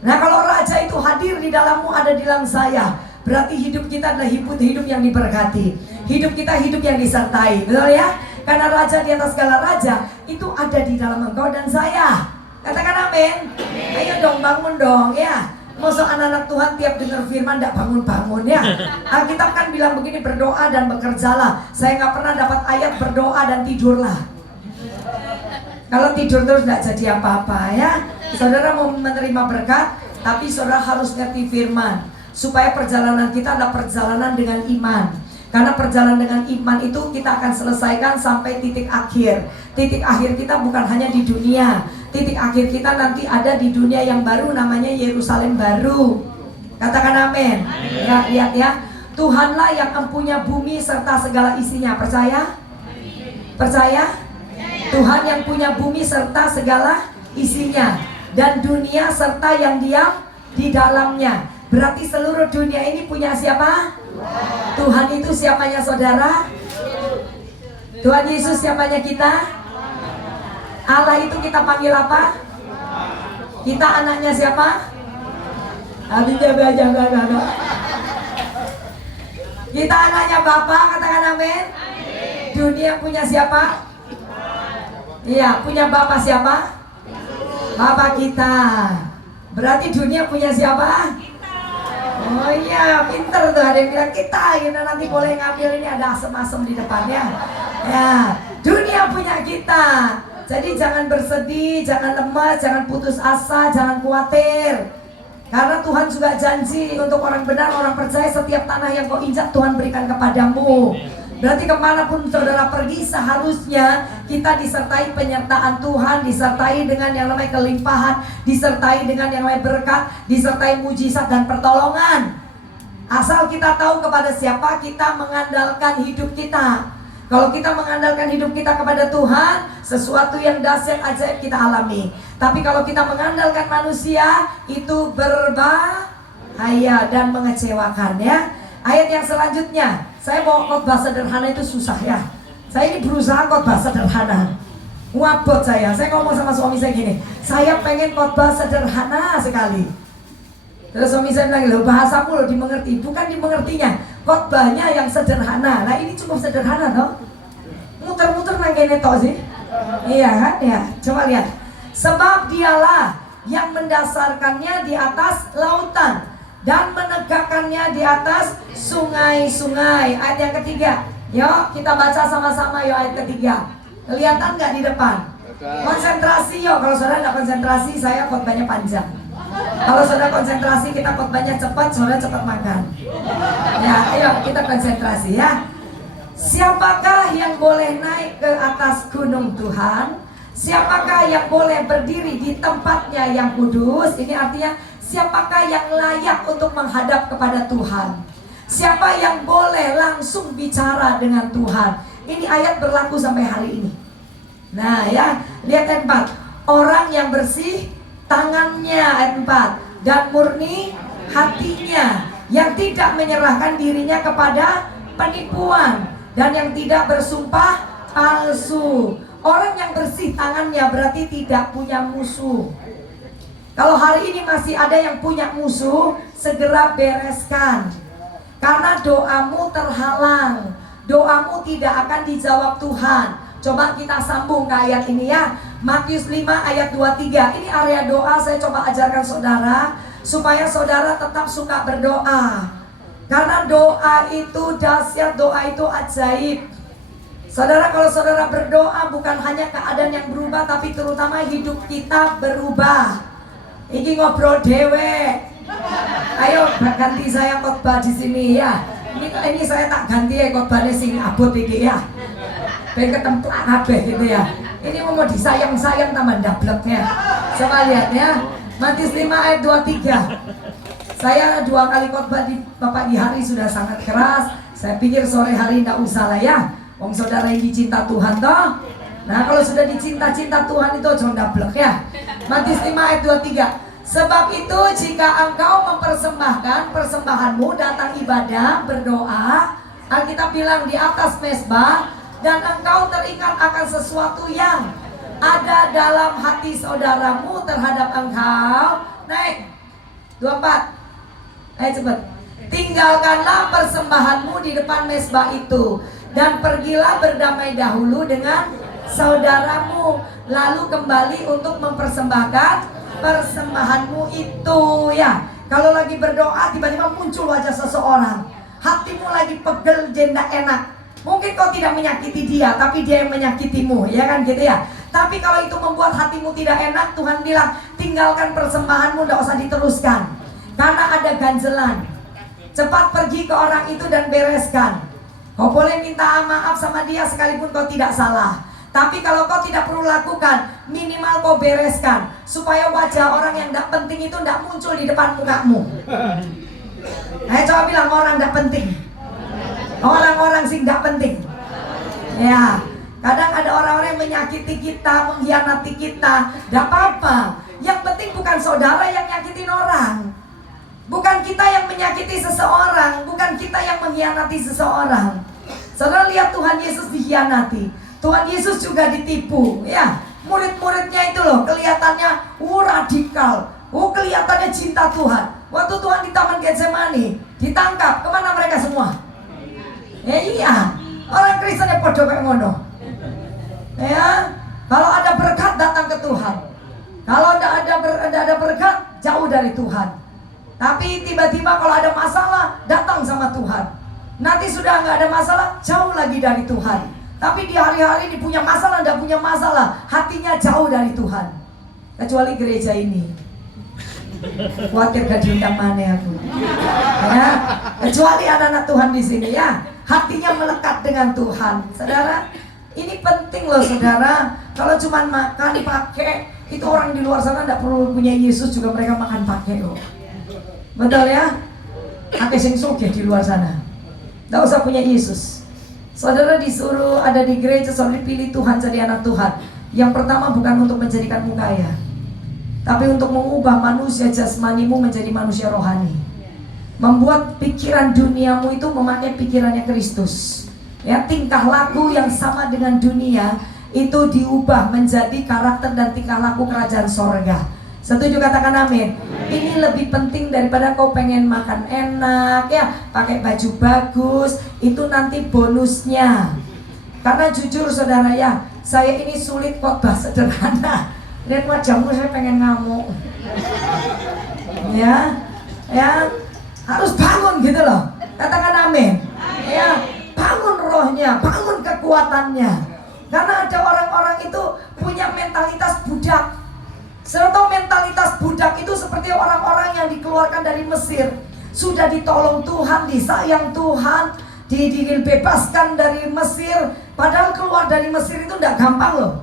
Nah, kalau Raja itu hadir di dalammu, ada di dalam saya, berarti hidup kita adalah hidup yang diberkati. Hidup kita hidup yang disertai, betul ya? Karena Raja di atas segala raja itu ada di dalam engkau dan saya. Katakan amin. Ayo dong, bangun dong ya. Masuk anak-anak Tuhan tiap dengar firman tidak bangun-bangun ya. Alkitab kan bilang begini, berdoa dan bekerjalah. Saya nggak pernah dapat ayat berdoa dan tidurlah. Kalau tidur terus tidak jadi apa-apa ya. Saudara mau menerima berkat, tapi saudara harus ngerti firman. Supaya perjalanan kita adalah perjalanan dengan iman. Karena perjalanan dengan iman itu kita akan selesaikan sampai titik akhir. Titik akhir kita bukan hanya di dunia. Titik akhir kita nanti ada di dunia yang baru, namanya Yerusalem baru. Katakan amin. Ya, lihat ya. Tuhanlah yang empunya bumi serta segala isinya. Percaya? Percaya? Tuhan yang punya bumi serta segala isinya, dan dunia serta yang diam di dalamnya. Berarti seluruh dunia ini punya siapa? Tuhan itu siapanya saudara? Tuhan Yesus siapanya kita? Allah itu kita panggil apa? Kita anaknya siapa? Kita anaknya Bapa, katakan amin. Dunia punya siapa? Iya, punya Bapa siapa? Bapa kita. Berarti dunia punya siapa? Oh iya, pinter tuh, ada yang bilang kita, gitu, nanti boleh ngambil, ini ada asem-asem di depannya. Ya, dunia punya kita. Jadi jangan bersedih, jangan lemas, jangan putus asa, jangan khawatir. Karena Tuhan juga janji untuk orang benar, orang percaya, setiap tanah yang kau injak Tuhan berikan kepadamu. Berarti kemanapun saudara pergi, seharusnya kita disertai penyertaan Tuhan, disertai dengan yang namanya kelimpahan, disertai dengan yang namanya berkat, disertai mujizat dan pertolongan. Asal kita tahu kepada siapa kita mengandalkan hidup kita. Kalau kita mengandalkan hidup kita kepada Tuhan, sesuatu yang dahsyat ajaib kita alami. Tapi kalau kita mengandalkan manusia, itu berbahaya dan mengecewakan ya. Ayat yang selanjutnya, saya bawa khotbah sederhana itu susah ya. Saya ini berusaha khotbah sederhana. Ngabot saya ngomong sama suami saya gini, saya pengen khotbah sederhana sekali. Terus suami saya bilang, loh bahasamu loh dimengerti. Bukan dimengertinya, khotbahnya yang sederhana. Nah ini cukup sederhana toh. Muter-muter nang kene toh sih. Iya kan ya, coba lihat. Sebab dialah yang mendasarkannya di atas lautan dan menegakkannya di atas sungai-sungai. Ayat yang ketiga. Yuk kita baca sama-sama yuk ayat ketiga. Kelihatan nggak di depan? Konsentrasi yuk. Kalau saudara nggak konsentrasi, saya khotbahnya panjang. Kalau saudara konsentrasi, kita khotbahnya cepat, saudara cepat makan. Ya, ayo kita konsentrasi ya. Siapakah yang boleh naik ke atas gunung Tuhan? Siapakah yang boleh berdiri di tempatnya yang kudus? Ini artinya siapakah yang layak untuk menghadap kepada Tuhan? Siapa yang boleh langsung bicara dengan Tuhan? Ini ayat berlaku sampai hari ini. Nah ya, lihat ayat 4. Orang yang bersih tangannya, ayat 4, dan murni hatinya, yang tidak menyerahkan dirinya kepada penipuan, dan yang tidak bersumpah palsu. Orang yang bersih tangannya berarti tidak punya musuh. Kalau hari ini masih ada yang punya musuh, segera bereskan. Karena doamu terhalang, doamu tidak akan dijawab Tuhan. Coba kita sambung ke ayat ini ya. Matius 5 ayat 23. Ini area doa, saya coba ajarkan saudara supaya saudara tetap suka berdoa. Karena doa itu dahsyat, doa itu ajaib. Saudara, kalau saudara berdoa bukan hanya keadaan yang berubah, tapi terutama hidup kita berubah. Ini ngobrol dewe. Ayo ganti saya khotbah di sini ya. Ini saya tak ganti ya khotbahnya sing abot iki ya. pengen ketemplak kabeh gitu ya. Ini mau disayang-sayang tambah dableknya. Coba lihat ya. Matius 5 ayat 23. Saya 2 kali khotbah di Bapak di hari sudah sangat keras. Saya pikir sore hari enggak usah lah ya. Wong saudara yang dicinta Tuhan toh. Nah kalau sudah dicinta-cinta Tuhan itu jangan dablek ya. Matius 5 ayat 23. Sebab itu jika engkau mempersembahkan persembahanmu, datang ibadah, berdoa, Alkitab bilang di atas mezbah, dan engkau teringat akan sesuatu yang ada dalam hati saudaramu terhadap engkau. Naik 24. Ayo cepet. Tinggalkanlah persembahanmu di depan mezbah itu, dan pergilah berdamai dahulu dengan saudaramu, lalu kembali untuk mempersembahkan persembahanmu itu ya. Kalau lagi berdoa tiba-tiba muncul wajah seseorang, hatimu lagi pegel, jenda enak. Mungkin kau tidak menyakiti dia, tapi dia yang menyakitimu, ya kan gitu ya. Tapi kalau itu membuat hatimu tidak enak, Tuhan bilang tinggalkan persembahanmu, tidak usah diteruskan, karena ada ganjelan. Cepat pergi ke orang itu dan bereskan. Kau boleh minta maaf sama dia sekalipun kau tidak salah, tapi kalau kau tidak perlu lakukan, minimal kau bereskan, supaya wajah orang yang tidak penting itu tidak muncul di depan mukamu. Ayo coba bilang orang tidak penting. Orang-orang sih tidak penting. Ya, kadang ada orang-orang yang menyakiti kita, mengkhianati kita. Tidak apa-apa. Yang penting bukan saudara yang nyakitin orang, bukan kita yang menyakiti seseorang, bukan kita yang mengkhianati seseorang. Saudara lihat Tuhan Yesus dikhianati, Tuhan Yesus juga ditipu. Ya, murid-muridnya itu loh kelihatannya radikal, kelihatannya cinta Tuhan. Waktu Tuhan di Taman Getsemani ditangkap, kemana mereka semua? Ya iya, orang Kristen yang podo kayak ngono. Ya, kalau ada berkat datang ke Tuhan, kalau ada berkat jauh dari Tuhan. Tapi tiba-tiba kalau ada masalah datang sama Tuhan. Nanti sudah nggak ada masalah, jauh lagi dari Tuhan. Tapi di hari-hari ini punya masalah, nggak punya masalah, hatinya jauh dari Tuhan. Kecuali gereja ini. Khawatir gak diundang mana aku. Ya, kecuali anak-anak Tuhan di sini ya, hatinya melekat dengan Tuhan. Saudara, ini penting loh saudara. Kalau cuma makan pakai, itu orang di luar sana tidak perlu punya Yesus juga mereka makan pakai loh. Betul ya? Pakai sing sugih di luar sana, tidak usah punya Yesus. Saudara disuruh ada di gereja, saudara dipilih Tuhan jadi anak Tuhan. Yang pertama bukan untuk menjadikanmu kaya, tapi untuk mengubah manusia jasmanimu menjadi manusia rohani. Membuat pikiran duniamu itu memakai pikirannya Kristus. Ya, tingkah laku yang sama dengan dunia itu diubah menjadi karakter dan tingkah laku kerajaan sorga. Setuju, katakan amin. Ini lebih penting daripada kau pengen makan enak ya, pakai baju bagus, itu nanti bonusnya. Karena jujur saudara ya, saya ini sulit khotbah sederhana. Lihat wajahmu, saya pengen ngamuk. Ya, harus bangun gitu loh. Katakan amin. Ya, bangun rohnya, bangun kekuatannya. Karena ada orang-orang itu punya mentalitas budak. Serta mentalitas budak itu seperti orang-orang yang dikeluarkan dari Mesir. Sudah ditolong Tuhan, disayang Tuhan, dibebaskan dari Mesir. Padahal keluar dari Mesir itu tidak gampang loh.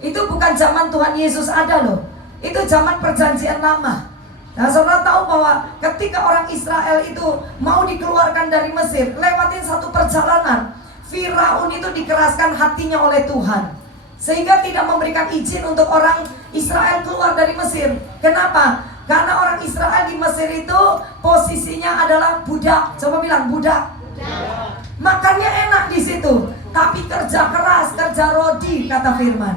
Itu bukan zaman Tuhan Yesus ada loh. Itu zaman perjanjian lama. Nah saudara tahu bahwa ketika orang Israel itu mau dikeluarkan dari Mesir, lewatin satu perjalanan, Firaun itu dikeraskan hatinya oleh Tuhan, sehingga tidak memberikan izin untuk orang Israel keluar dari Mesir. Kenapa? Karena orang Israel di Mesir itu posisinya adalah budak. Coba bilang budak. Makannya enak di situ, tapi kerja keras, kerja rodi kata firman.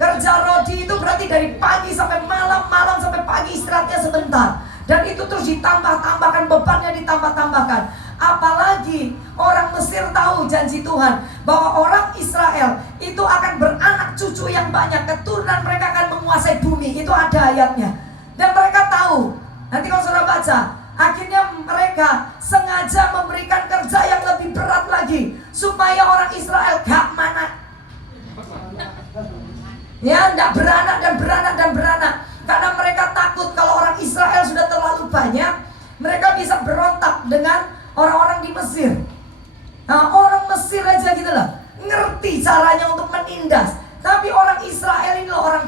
Kerja rodi itu berarti dari pagi sampai malam, malam sampai pagi, istirahatnya sebentar. Dan itu terus ditambah-tambahkan, bebannya ditambah-tambahkan. Apalagi orang Mesir tahu janji Tuhan bahwa orang Israel itu akan beranak cucu yang banyak, keturunan mereka akan menguasai bumi. Itu ada ayatnya. Dan mereka tahu, nanti kalau saudara baca, akhirnya mereka sengaja memberikan kerja yang lebih berat lagi supaya orang Israel gak mana. Ya, tidak beranak dan beranak dan beranak. Karena mereka takut kalau orang Israel sudah terlalu banyak, mereka bisa berontak dengan orang-orang di Mesir. Nah, orang Mesir aja gitu loh, ngerti cara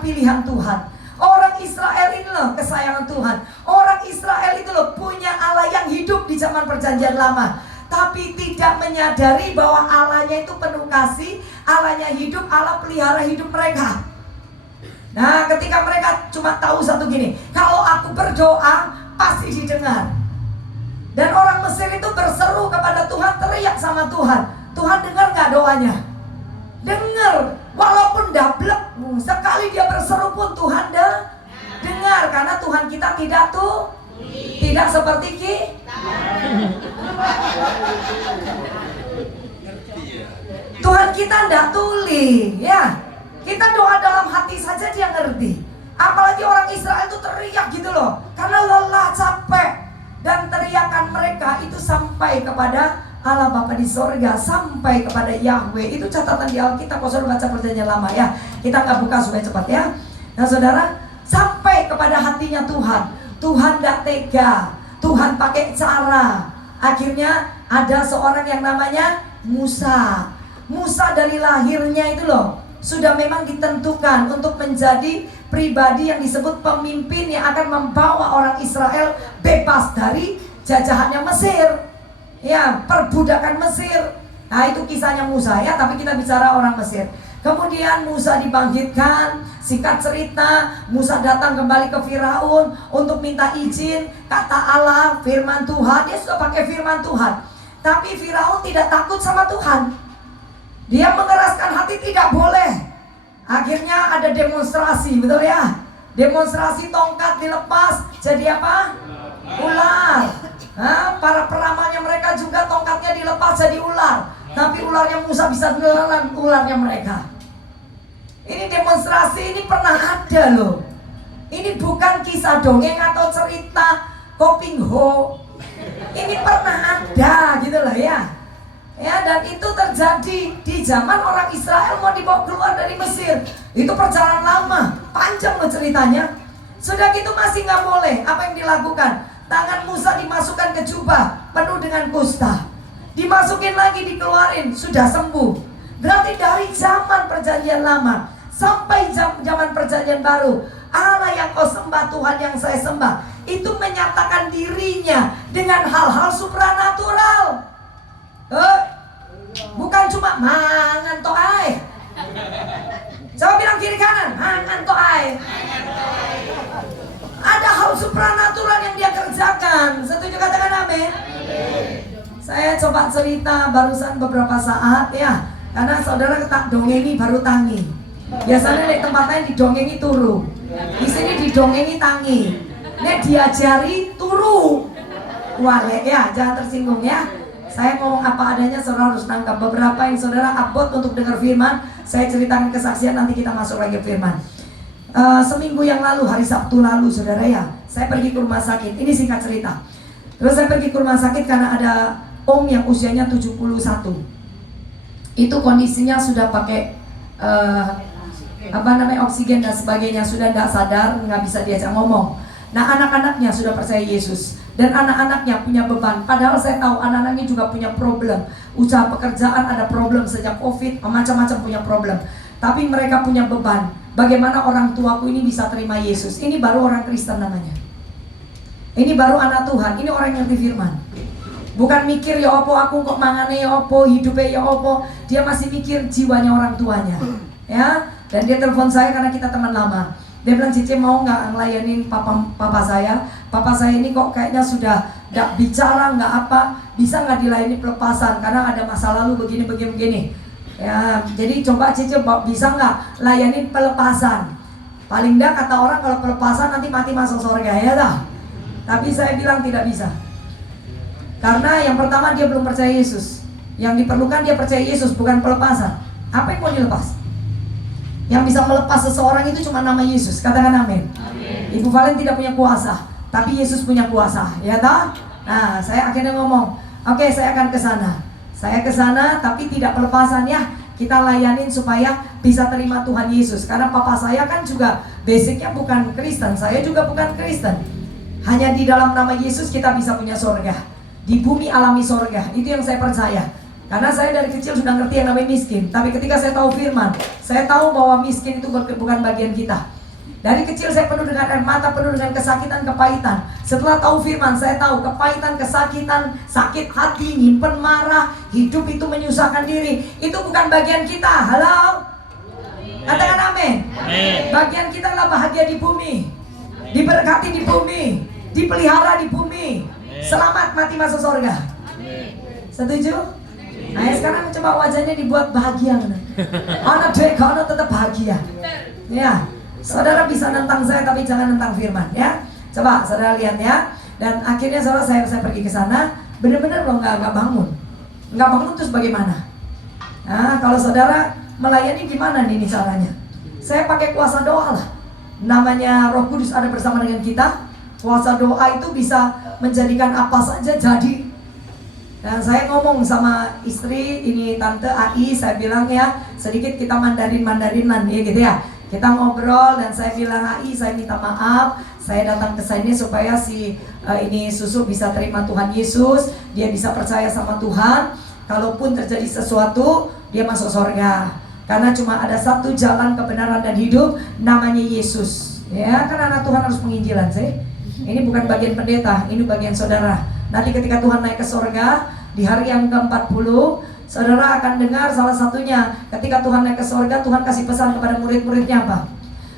pilihan Tuhan. Orang Israel ini loh kesayangan Tuhan. Orang Israel itu loh punya Allah yang hidup di zaman perjanjian lama, tapi tidak menyadari bahwa Allahnya itu penuh kasih, Allahnya hidup, Allah pelihara hidup mereka. Nah, ketika mereka cuma tahu satu gini, kalau aku berdoa pasti didengar. Dan orang Mesir itu berseru kepada Tuhan, teriak sama Tuhan. Tuhan dengar gak doanya? Dengar, walaupun dablek, sekali dia berseru pun Tuhan dengar. Karena Tuhan kita tidak seperti kita. Tuhan kita tidak tuli, ya. Kita doa dalam hati saja dia ngerti. Apalagi orang Israel itu teriak gitu loh, karena lelah, capek. Dan teriakan mereka itu sampai kepada Allah Bapa di sorga, sampai kepada Yahweh. Itu catatan di Alkitab, kalau saudara baca perjanjian lama ya. Kita nggak buka supaya cepat ya. Nah saudara, sampai kepada hatinya Tuhan. Tuhan tidak tega, Tuhan pakai cara. Akhirnya ada seorang yang namanya Musa. Musa dari lahirnya itu loh sudah memang ditentukan untuk menjadi pribadi yang disebut pemimpin yang akan membawa orang Israel bebas dari jajahannya Mesir, ya, perbudakan Mesir. Nah itu kisahnya Musa ya, tapi kita bicara orang Mesir. Kemudian Musa dibangkitkan, singkat cerita Musa datang kembali ke Firaun untuk minta izin. Kata Allah, firman Tuhan, dia sudah pakai firman Tuhan, tapi Firaun tidak takut sama Tuhan. Dia mengeraskan hati, tidak boleh. Akhirnya ada demonstrasi, betul ya? Demonstrasi, tongkat dilepas, jadi apa? Ular. Nah, para peramalnya mereka juga tongkatnya dilepas jadi ular. Tapi ularnya Musa bisa menelan ularnya mereka. Ini demonstrasi ini pernah ada loh. Ini bukan kisah dongeng atau cerita Koping Ho. Ini pernah ada gitu loh ya. Ya, dan itu terjadi di zaman orang Israel mau dibawa keluar dari Mesir. Itu perjalanan lama, panjang loh ceritanya. Sudah gitu masih nggak boleh. Apa yang dilakukan? Tangan Musa dimasukkan ke jubah penuh dengan kusta. Dimasukin lagi, dikeluarin, sudah sembuh. Berarti dari zaman perjanjian lama sampai zaman perjanjian baru, Allah yang kau sembah, Tuhan yang saya sembah, itu menyatakan dirinya dengan hal-hal supranatural. Bukan cuma mangan to ai. Coba bilang kiri kanan, mangan to ai. Ada hal supranatural yang dia kerjakan. Setuju, katakan amin. Saya coba cerita barusan beberapa saat ya, karena saudara tak dongengi baru tangi. Biasanya di tempat lain didongengi turu, di sini didongengi tangi. Nek diajari turu. Wale ya, jangan tersinggung ya. Saya ngomong apa adanya, saudara harus tangkap. Beberapa yang saudara upload untuk dengar firman, saya ceritakan kesaksian, nanti kita masuk lagi firman. Seminggu yang lalu, hari Sabtu lalu saudara ya, saya pergi ke rumah sakit. Ini singkat cerita. Terus saya pergi ke rumah sakit karena ada om yang usianya 71. Itu kondisinya sudah pakai oksigen dan sebagainya, sudah tidak sadar, nggak bisa diajak ngomong. Nah anak-anaknya sudah percaya Yesus, dan anak-anaknya punya beban. Padahal saya tahu anak-anaknya juga punya problem. Usaha pekerjaan ada problem sejak COVID, macam-macam punya problem. Tapi mereka punya beban. Bagaimana orang tuaku ini bisa terima Yesus? Ini baru orang Kristen namanya. Ini baru anak Tuhan, ini orang yang ngerti firman. Bukan mikir ya opo aku kok mangane ya opo, hidupnya ya opo. Dia masih mikir jiwanya orang tuanya. Ya, dan dia telepon saya karena kita teman lama. Dia bilang, Cici mau nggak ngelayanin papa saya? Papa saya ini kok kayaknya sudah nggak bicara, nggak apa, bisa nggak dilayani pelepasan karena ada masa lalu begini. Ya, jadi coba Cici bisa nggak layanin pelepasan? Paling nggak kata orang kalau pelepasan nanti mati masuk surga ya dah. Tapi saya bilang tidak bisa. Karena yang pertama dia belum percaya Yesus. Yang diperlukan dia percaya Yesus, bukan pelepasan. Apa yang mau dilepas? Yang bisa melepas seseorang itu cuma nama Yesus. Katakan amin. Ibu Valen tidak punya kuasa, tapi Yesus punya kuasa, ya tak? Nah, saya akhirnya ngomong, oke, saya akan ke sana. Saya ke sana, tapi tidak pelepasan ya. Kita layanin supaya bisa terima Tuhan Yesus. Karena papa saya kan juga basicnya bukan Kristen, saya juga bukan Kristen. Hanya di dalam nama Yesus kita bisa punya surga. Di bumi alami surga, itu yang saya percaya. Karena saya dari kecil sudah ngerti yang namanya miskin. Tapi ketika saya tahu firman, saya tahu bahwa miskin itu bukan bagian kita. Dari kecil saya penuh dengan air mata, penuh dengan kesakitan, kepahitan. Setelah tahu firman, saya tahu kepahitan, kesakitan, sakit hati, nyimpen marah, hidup itu menyusahkan diri. Itu bukan bagian kita. Halo? Katakan amin. Bagian kita adalah bahagia di bumi, diberkati di bumi, dipelihara di bumi, selamat mati masuk surga. Setuju? Nah sekarang coba wajahnya dibuat bahagia. Anak dek, anak tetap bahagia. Ya, saudara bisa nentang saya tapi jangan nentang firman ya. Coba saudara lihat ya. Dan akhirnya saudara saya pergi ke sana, benar-benar loh nggak bangun terus bagaimana? Nah kalau saudara melayani gimana nih caranya? Saya pakai kuasa doa lah. Namanya Roh Kudus ada bersama dengan kita. Kuasa doa itu bisa menjadikan apa saja jadi. Dan saya ngomong sama istri, ini Tante Ai, saya bilang ya, sedikit kita mandarinan ya gitu ya. Kita ngobrol dan saya bilang, Ai, saya minta maaf, saya datang ke sini supaya ini Susu bisa terima Tuhan Yesus, dia bisa percaya sama Tuhan. Kalaupun terjadi sesuatu, dia masuk surga. Karena cuma ada satu jalan kebenaran dan hidup, namanya Yesus. Ya, karena anak Tuhan harus penginjilan sih. Ini bukan bagian pendeta, ini bagian saudara. Nanti ketika Tuhan naik ke surga, di hari yang ke-40, saudara akan dengar salah satunya. Ketika Tuhan naik ke surga, Tuhan kasih pesan kepada murid-muridnya apa?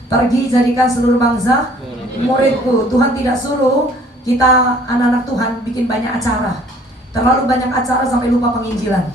Pergi jadikan seluruh bangsa muridku. Tuhan tidak suruh kita anak-anak Tuhan bikin banyak acara. Terlalu banyak acara sampai lupa penginjilan.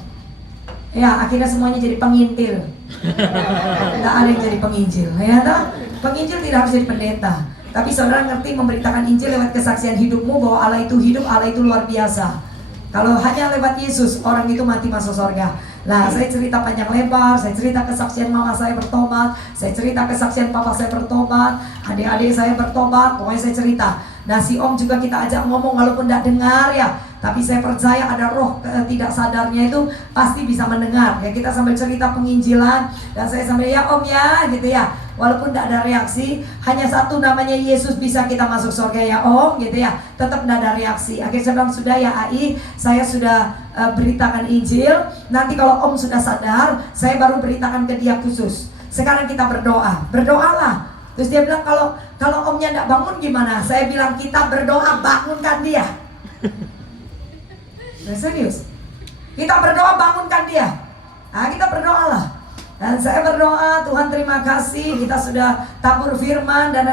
Ya, akhirnya semuanya jadi pengintil. Tidak ada yang jadi penginjil. Ya, nah? Penginjil tidak harus jadi pendeta. Tapi saudara ngerti memberitakan Injil lewat kesaksian hidupmu bahwa Allah itu hidup, Allah itu luar biasa. Kalau hanya lewat Yesus, orang itu mati masuk surga. Nah, saya cerita panjang lebar, saya cerita kesaksian mama saya bertobat, saya cerita kesaksian papa saya bertobat, adik-adik saya bertobat, pokoknya saya cerita. Nah, si Om juga kita ajak ngomong walaupun tidak dengar ya, tapi saya percaya ada roh tidak sadarnya itu pasti bisa mendengar. Ya, kita sambil cerita penginjilan dan saya sambil ya Om ya gitu ya. Walaupun tidak ada reaksi, hanya satu namanya Yesus bisa kita masuk surga ya Om gitu ya. Tetap tidak ada reaksi. Akhirnya saya bilang sudah ya Ai, saya sudah beritakan Injil. Nanti kalau Om sudah sadar, saya baru beritakan ke dia khusus. Sekarang kita berdoa, berdoalah. Terus dia bilang kalau Omnya tidak bangun gimana? Saya bilang kita berdoa bangunkan dia. Nah, serius, kita berdoa bangunkan dia. Nah kita berdoalah. Dan saya berdoa, Tuhan terima kasih, kita sudah tabur firman, dan.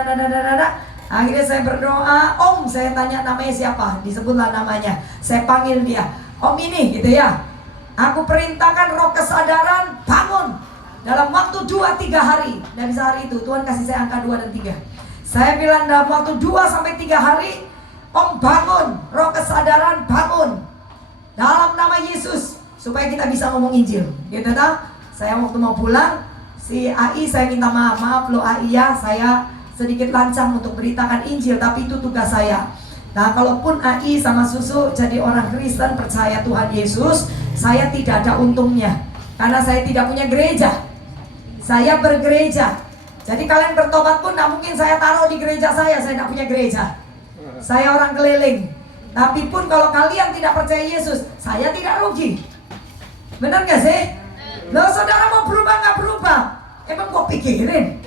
Akhirnya saya berdoa, Om, saya tanya namanya siapa, disebutlah namanya. Saya panggil dia, Om ini gitu ya. Aku perintahkan roh kesadaran, bangun. Dalam waktu 2-3 hari, dari sehari itu, Tuhan kasih saya angka 2 dan 3. Saya bilang dalam waktu 2-3 hari, Om bangun, roh kesadaran bangun. Dalam nama Yesus, supaya kita bisa ngomong Injil, gitu tak? Saya waktu mau pulang, si Ai saya minta maaf loh Ai ya, saya sedikit lancang untuk beritakan Injil, tapi itu tugas saya. Nah kalaupun Ai sama Susu jadi orang Kristen percaya Tuhan Yesus, saya tidak ada untungnya. Karena saya tidak punya gereja, saya bergereja. Jadi kalian bertobat pun tidak mungkin saya taruh di gereja saya tidak punya gereja. Saya orang keliling. Tapi pun kalau kalian tidak percaya Yesus, saya tidak rugi. Benar gak sih? Loh saudara mau berubah nggak berubah? Emang gua pikirin?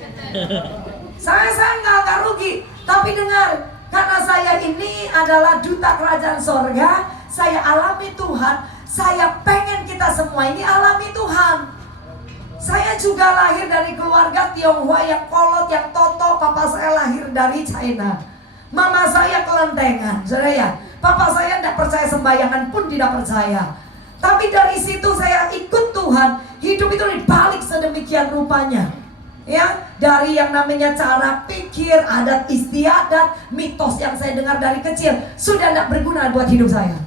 Saya nggak rugi. Tapi dengar, karena saya ini adalah duta kerajaan sorga, saya alami Tuhan. Saya pengen kita semua ini alami Tuhan. Saya juga lahir dari keluarga Tionghoa yang kolot, yang toto. Papa saya lahir dari China. Mama saya kelentengan, saudara ya. Papa saya tidak percaya sembayangan pun tidak percaya. Tapi dari situ saya ikut Tuhan. Hidup itu dibalik sedemikian rupanya. Ya, dari yang namanya cara pikir, adat istiadat, mitos yang saya dengar dari kecil sudah tidak berguna buat hidup saya.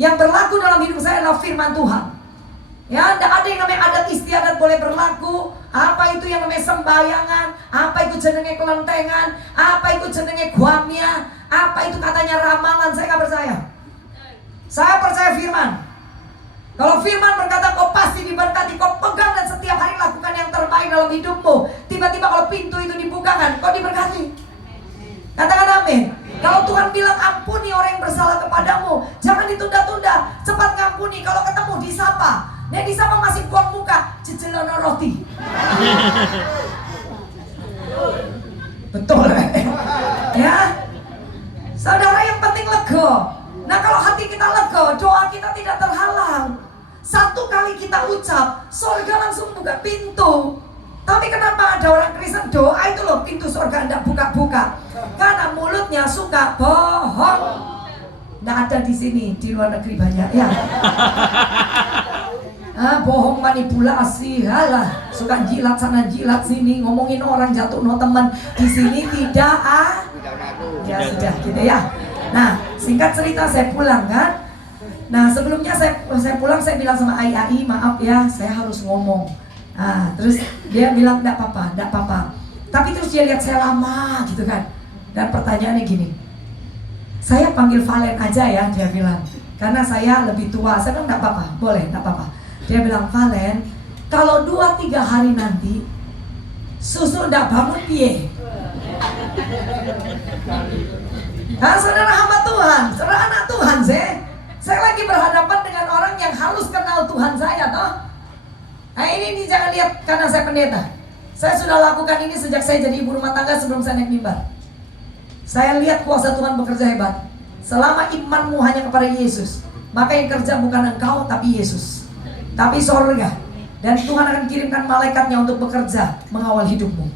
Yang berlaku dalam hidup saya adalah firman Tuhan. Ya, tidak ada yang namanya adat istiadat boleh berlaku. Apa itu yang namanya sembayangan? Apa itu jenenge kelentengan? Apa itu jenenge guamnya? Apa itu katanya ramalan? Saya nggak percaya. Saya percaya firman. Kalau firman berkata kau pasti diberkati, kau pegang dan setiap hari lakukan yang terbaik dalam hidupmu. Tiba-tiba kalau pintu itu dibukakan, kau diberkati. Katakan amin. Kalau Tuhan bilang ampuni ampuni orang yang bersalah kepadamu. Jangan ditunda-tunda, cepat ngampuni. Kalau ketemu disapa. Nek disapa masih buang muka, jejelono roti. Betul ya. Saudara, yang penting lega. Nah, kalau hati kita lega, doa kita tidak terhalang. Satu kali kita ucap, surga langsung buka pintu. Tapi kenapa ada orang Kristen doa itu loh, pintu surga tidak buka-buka? Karena mulutnya suka bohong. Nggak ada di sini, di luar negeri banyak ya. Bohong, manipulasi, halah, suka jilat sana jilat sini, ngomongin orang, jatuh no teman. Di sini tidak ya sudah gitu ya. Nah, singkat cerita saya pulang kan. Nah, sebelumnya saya pulang, saya bilang sama Ai, maaf ya, saya harus ngomong. Terus dia bilang enggak apa-apa. Tapi terus dia lihat saya lama gitu kan. Dan pertanyaannya gini, saya panggil Valen aja ya, dia bilang. Karena saya lebih tua. Saya bilang enggak apa-apa, boleh, enggak apa-apa. Dia bilang, Valen, kalau 2-3 hari nanti susu enggak bangun piye? Nah, saudara hamba Tuhan, saudara anak Tuhan, saya lagi berhadapan dengan orang yang harus kenal Tuhan saya, toh. Nah, ini jangan lihat karena saya pendeta. Saya sudah lakukan ini sejak saya jadi ibu rumah tangga sebelum saya naik mimbar. Saya lihat kuasa Tuhan bekerja hebat. Selama imanmu hanya kepada Yesus, maka yang kerja bukan engkau tapi Yesus, tapi sorga. Dan Tuhan akan kirimkan malaikatnya untuk bekerja mengawal hidupmu.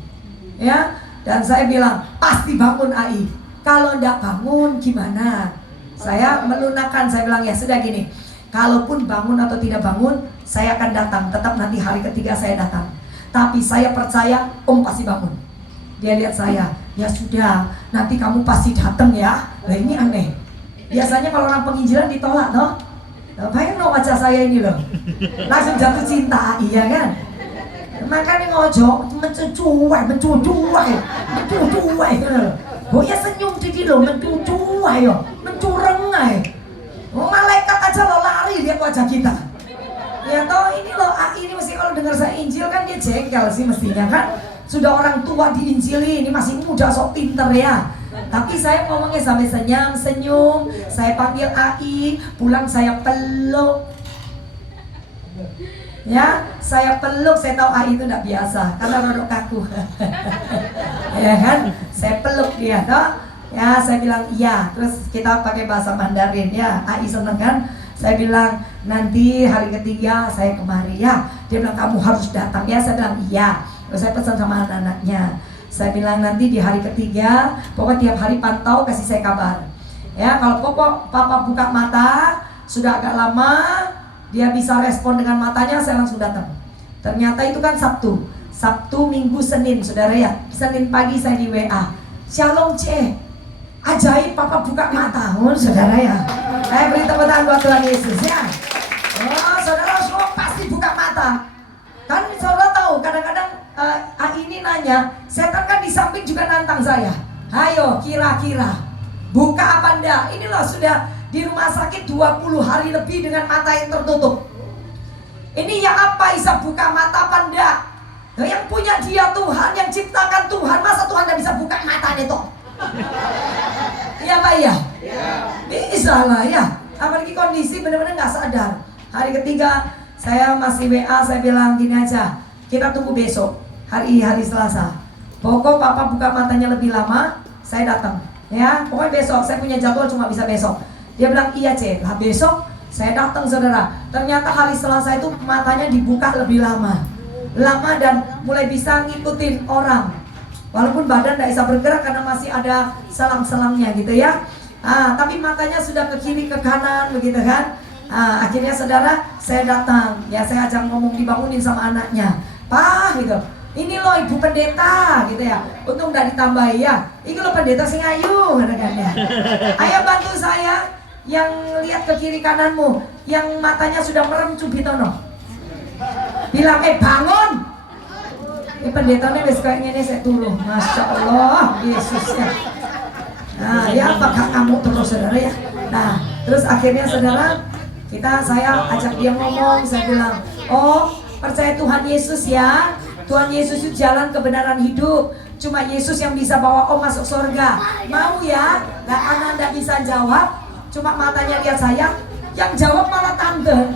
Ya, dan saya bilang pasti bangun Ai. Kalau enggak bangun gimana? Saya melunakkan, saya bilang ya sudah gini, kalaupun bangun atau tidak bangun, saya akan datang. Tetap nanti hari ketiga saya datang. Tapi saya percaya Om pasti bangun. Dia lihat saya, ya sudah, nanti kamu pasti datang ya. Nah, ini aneh. Biasanya kalau orang penginjilan ditolak, no? Bayang no wajah saya ini loh, langsung jatuh cinta, iya kan? Makanya ngojo, mencucuai. Oh ya senyum jadi lo, mencucuai yo, mencurengai. Malaikat aja lo lari lihat wajah kita. Ya toh ini lo, ini mesti kalau dengar saya Injil kan dia jengkel sih mestinya kan. Sudah orang tua diinjili, ini masih muda sok pinter ya. Tapi saya ngomongnya sampai senyum, saya panggil Ai, pulang saya peluk. Ya, saya peluk, saya tahu Ai itu tidak biasa karena rodok kaku. Ya kan, saya peluk dia, toh. Ya, saya bilang iya. Terus kita pakai bahasa Mandarin ya. Ai seneng kan? Saya bilang nanti hari ketiga saya kemari ya. Dia bilang kamu harus datang ya. Saya bilang iya. Terus saya pesan sama anak-anaknya. Saya bilang nanti di hari ketiga, pokoknya tiap hari pantau, kasih saya kabar. Ya, kalau papa buka mata sudah agak lama, dia bisa respon dengan matanya, saya langsung datang. Ternyata itu kan Sabtu, Minggu, Senin, saudara ya. Senin pagi saya di WA. Shalom C. Ajaib papa buka mata, saudara ya. Saya beri tepuk tangan buat Tuhan Yesus ya. Oh, saudara semua pasti buka mata. Kan saudara tahu kadang-kadang ini nanya, setan kan di samping juga nantang saya. Ayo kira-kira buka apa enggak? Ini loh sudah di rumah sakit 20 hari lebih dengan mata yang tertutup. Ini ya apa bisa buka mata apa enggak? Nah, yang punya dia Tuhan, yang ciptakan Tuhan, masa Tuhan tidak bisa buka mata itu? Iya Pak ya? Bisa lah ya. Apalagi kondisi benar-benar nggak sadar. Hari ketiga saya masih WA, saya bilang gini aja, kita tunggu besok, hari Selasa. Pokok papa buka matanya lebih lama, saya datang. Ya, pokoknya besok, saya punya jadwal cuma bisa besok. Dia bilang iya C, lah besok saya datang saudara. Ternyata hari Selasa itu matanya dibuka lebih lama dan mulai bisa ngikutin orang. Walaupun badan tidak bisa bergerak karena masih ada selang-selangnya gitu ya. Tapi matanya sudah ke kiri ke kanan begitu kan. Akhirnya saudara saya datang, ya saya ajak ngomong, dibangunin sama anaknya. Pak gitu, ini loh ibu pendeta gitu ya. Untung udah ditambahi ya. Ini loh pendeta sing ayu katakannya. Ayo bantu saya yang lihat ke kiri kananmu, yang matanya sudah merem Cubitono. Bilang bangun. Ini pendetanya wis kayaknya ini saya turun. Masya Allah, Yesus ya. Nah ya apakah kamu terus saudara ya. Nah terus akhirnya saudara saya ajak dia ngomong, saya bilang, oh percaya Tuhan Yesus ya. Tuhan Yesus itu jalan kebenaran hidup. Cuma Yesus yang bisa bawa om masuk surga. Mau ya? Nah, anak nggak bisa jawab, cuma matanya lihat saya. Yang jawab malah tante.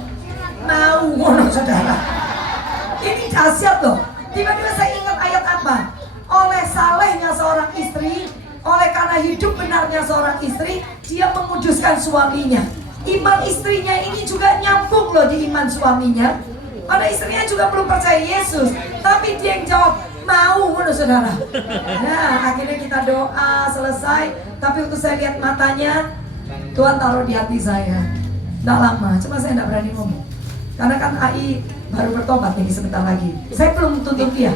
Mau, saudara. Ini dahsyat loh. Tiba-tiba saya ingat ayat apa? Oleh salehnya seorang istri, oleh karena hidup benarnya seorang istri, dia menguduskan suaminya. Iman istrinya ini juga nyambung loh di iman suaminya. Pada istrinya juga belum percaya Yesus, tapi dia yang jawab, mau, saudara. Nah, akhirnya kita doa selesai. Tapi waktu saya lihat matanya, Tuhan taruh di hati saya. Tidak lama, cuma saya tidak berani ngomong. Karena kan AI baru bertobat ini sebentar lagi. Saya belum tuntut dia.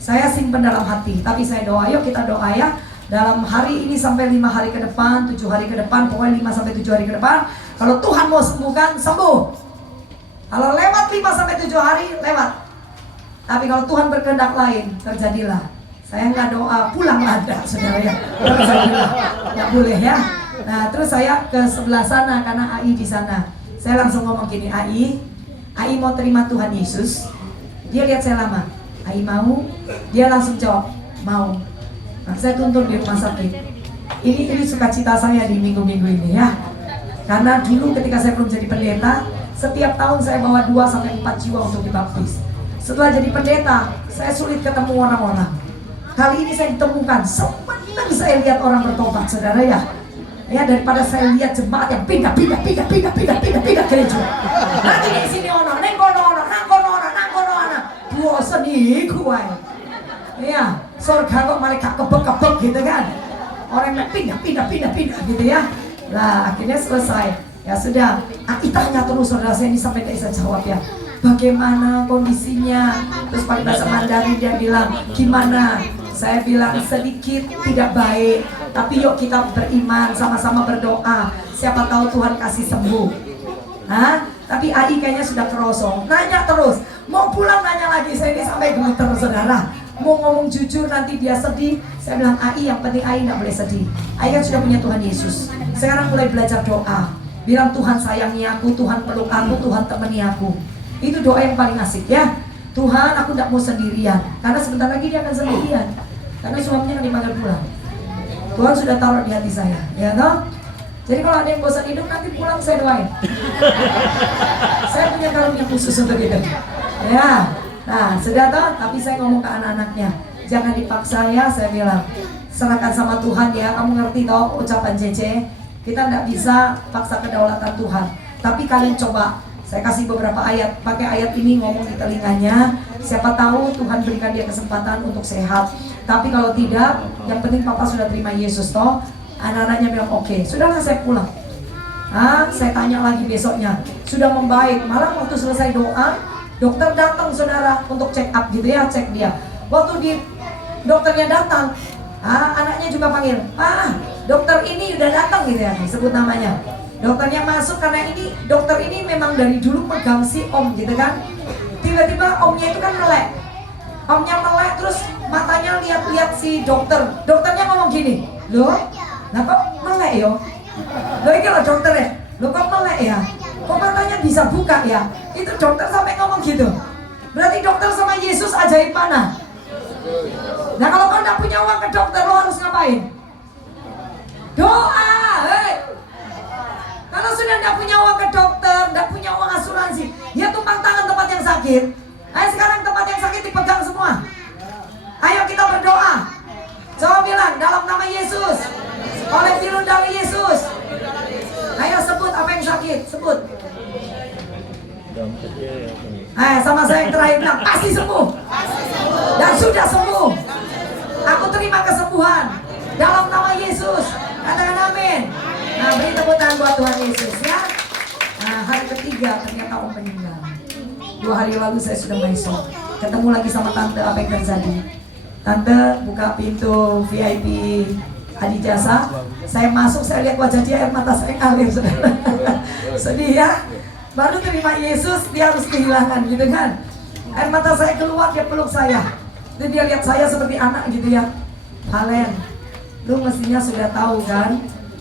Saya simpen dalam hati. Tapi saya doa, yuk kita doa ya. Dalam hari ini sampai 5 hari ke depan, 7 hari ke depan, pokoknya 5 sampai 7 hari ke depan. Kalau Tuhan mau sembuhkan, sembuh. Kalau lewat 5 sampai 7 hari, lewat. Tapi kalau Tuhan berkehendak lain, terjadilah. Saya nggak doa, pulanglah anda, saudara ya. Terjadilah, nggak boleh ya. Nah, terus saya ke sebelah sana karena AI di sana. Saya langsung ngomong gini, AI mau terima Tuhan Yesus. Dia lihat saya lama. AI mau, dia langsung jawab, mau. Nah, saya tuntun di rumah sakit. Ini sukacita saya di minggu-minggu ini ya. Karena dulu ketika saya belum jadi pendeta, setiap tahun saya bawa 2-4 jiwa untuk dibaptis. Setelah jadi pendeta, saya sulit ketemu orang-orang. Kali ini saya ditemukan, senang saya lihat orang bertobat, saudara ya. Ya, daripada saya lihat jemaat yang pindah gereja. Nanti di sini orang, nang kono orang. Bosan iku wae. Ya, surga kok malaikat kebek-kebek gitu kan. Orang yang pindah gitu ya. Lah, akhirnya selesai. Ya sudah, kita tanya terus saudara saya ini sampai tidak bisa jawab ya. Bagaimana kondisinya? Terus pakai bahasa Mandarin dia bilang, gimana? Saya bilang sedikit tidak baik, tapi yuk kita beriman, sama-sama berdoa. Siapa tahu Tuhan kasih sembuh. Hah? Tapi AI kayaknya sudah kerosong. Nanya terus, mau pulang nanya lagi. Saya ini sampai gemeter saudara. Mau ngomong jujur nanti dia sedih. Saya bilang AI, yang penting AI nggak boleh sedih. AI kan sudah punya Tuhan Yesus. Sekarang mulai belajar doa. Bilang Tuhan sayangi aku, Tuhan peluk aku, Tuhan temani aku. Itu doa yang paling asik ya. Tuhan, aku tidak mau sendirian. Karena sebentar lagi dia akan sendirian. Karena suaminya akan dipanggil pulang. Tuhan sudah taruh di hati saya, ya toh? Jadi kalau ada yang bosan hidup nanti pulang saya doain. Saya punya karunia khusus untuk itu. Ya. Nah, sudah toh? Tapi saya ngomong ke anak-anaknya, jangan dipaksa ya, saya bilang. Serahkan sama Tuhan ya. Kamu ngerti toh ucapan Cece? Kita tidak bisa paksa kedaulatan Tuhan. Tapi kalian coba, saya kasih beberapa ayat. Pakai ayat ini ngomong di telinganya. Siapa tahu Tuhan berikan dia kesempatan untuk sehat. Tapi kalau tidak, yang penting papa sudah terima Yesus toh. Anak-anaknya bilang oke, sudahlah saya pulang. Saya tanya lagi besoknya, sudah membaik. Malah waktu selesai doa, dokter datang saudara untuk check up gitu ya, cek dia. Waktu dokternya datang, anaknya juga panggil, dokter ini udah datang gitu ya, sebut namanya. Dokternya masuk karena ini dokter ini memang dari dulu pegang si om gitu kan. Tiba-tiba omnya itu kan melek. Omnya melek terus matanya lihat-lihat si dokter. Dokternya ngomong gini, loh, nah kok melek yo? Loh ini loh dokter ya, loh kok melek ya? Kok matanya bisa buka ya? Itu dokter sampai ngomong gitu. Berarti dokter sama Yesus ajaib mana? Nah kalau kau gak punya uang ke dokter, lo harus ngapain? Doa, hei. Kalau sudah gak punya uang ke dokter, gak punya uang asuransi, ya tumpang tangan tempat yang sakit. Ayo sekarang tempat yang sakit dipegang semua. Ayo kita berdoa. Coba bilang dalam nama Yesus, oleh firman dari Yesus. Ayo sebut apa yang sakit, sebut. Sama saya yang terakhir bilang, pasti sembuh. Dan sudah sembuh. Aku terima kesembuhan dalam nama Yesus. Katakan amin. Nah, beri tepuk tangan buat Tuhan Yesus ya. Nah, hari ketiga ternyata om meninggal. 2 hari lalu saya sudah masuk. Ketemu lagi sama tante, apa yang terjadi? Tante buka pintu VIP Adi Jasa. Saya masuk, saya lihat wajah dia, air mata saya ngalir, saudara. Sedih ya. Baru terima Yesus, dia harus kehilangan gitu kan. Air mata saya keluar, dia peluk saya. Dan dia lihat saya seperti anak gitu ya. Halen, lu mestinya sudah tahu kan.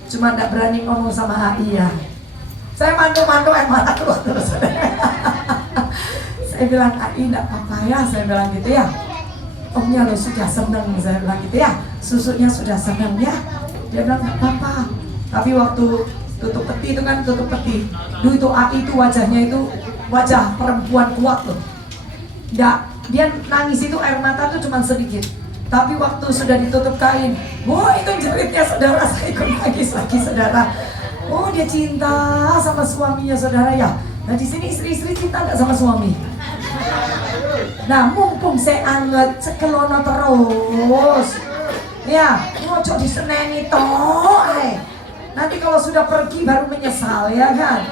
Cuma gak berani ngomong sama AI ya. Saya mandu-mandu air mata keluar terus. Saya bilang AI gak apa-apa ya, saya bilang gitu ya. omnya lo sudah seneng, saya bilang gitu ya, susunya sudah seneng ya. Dia bilang nggak apa-apa. Tapi waktu tutup peti itu kan tutup peti, dulu itu Ai itu wajahnya itu wajah perempuan kuat loh. Nggak, dia nangis itu air mata tuh cuma sedikit. Tapi waktu sudah ditutup kain, wah itu jeritnya saudara, saya ikut nangis lagi saudara. Oh dia cinta sama suaminya saudara ya. Nah di sini istri-istri cinta nggak sama suami? Nah mumpung saya anget sekelono terus, ya ngocok diseneni toh, nanti kalau sudah pergi baru menyesal ya kan.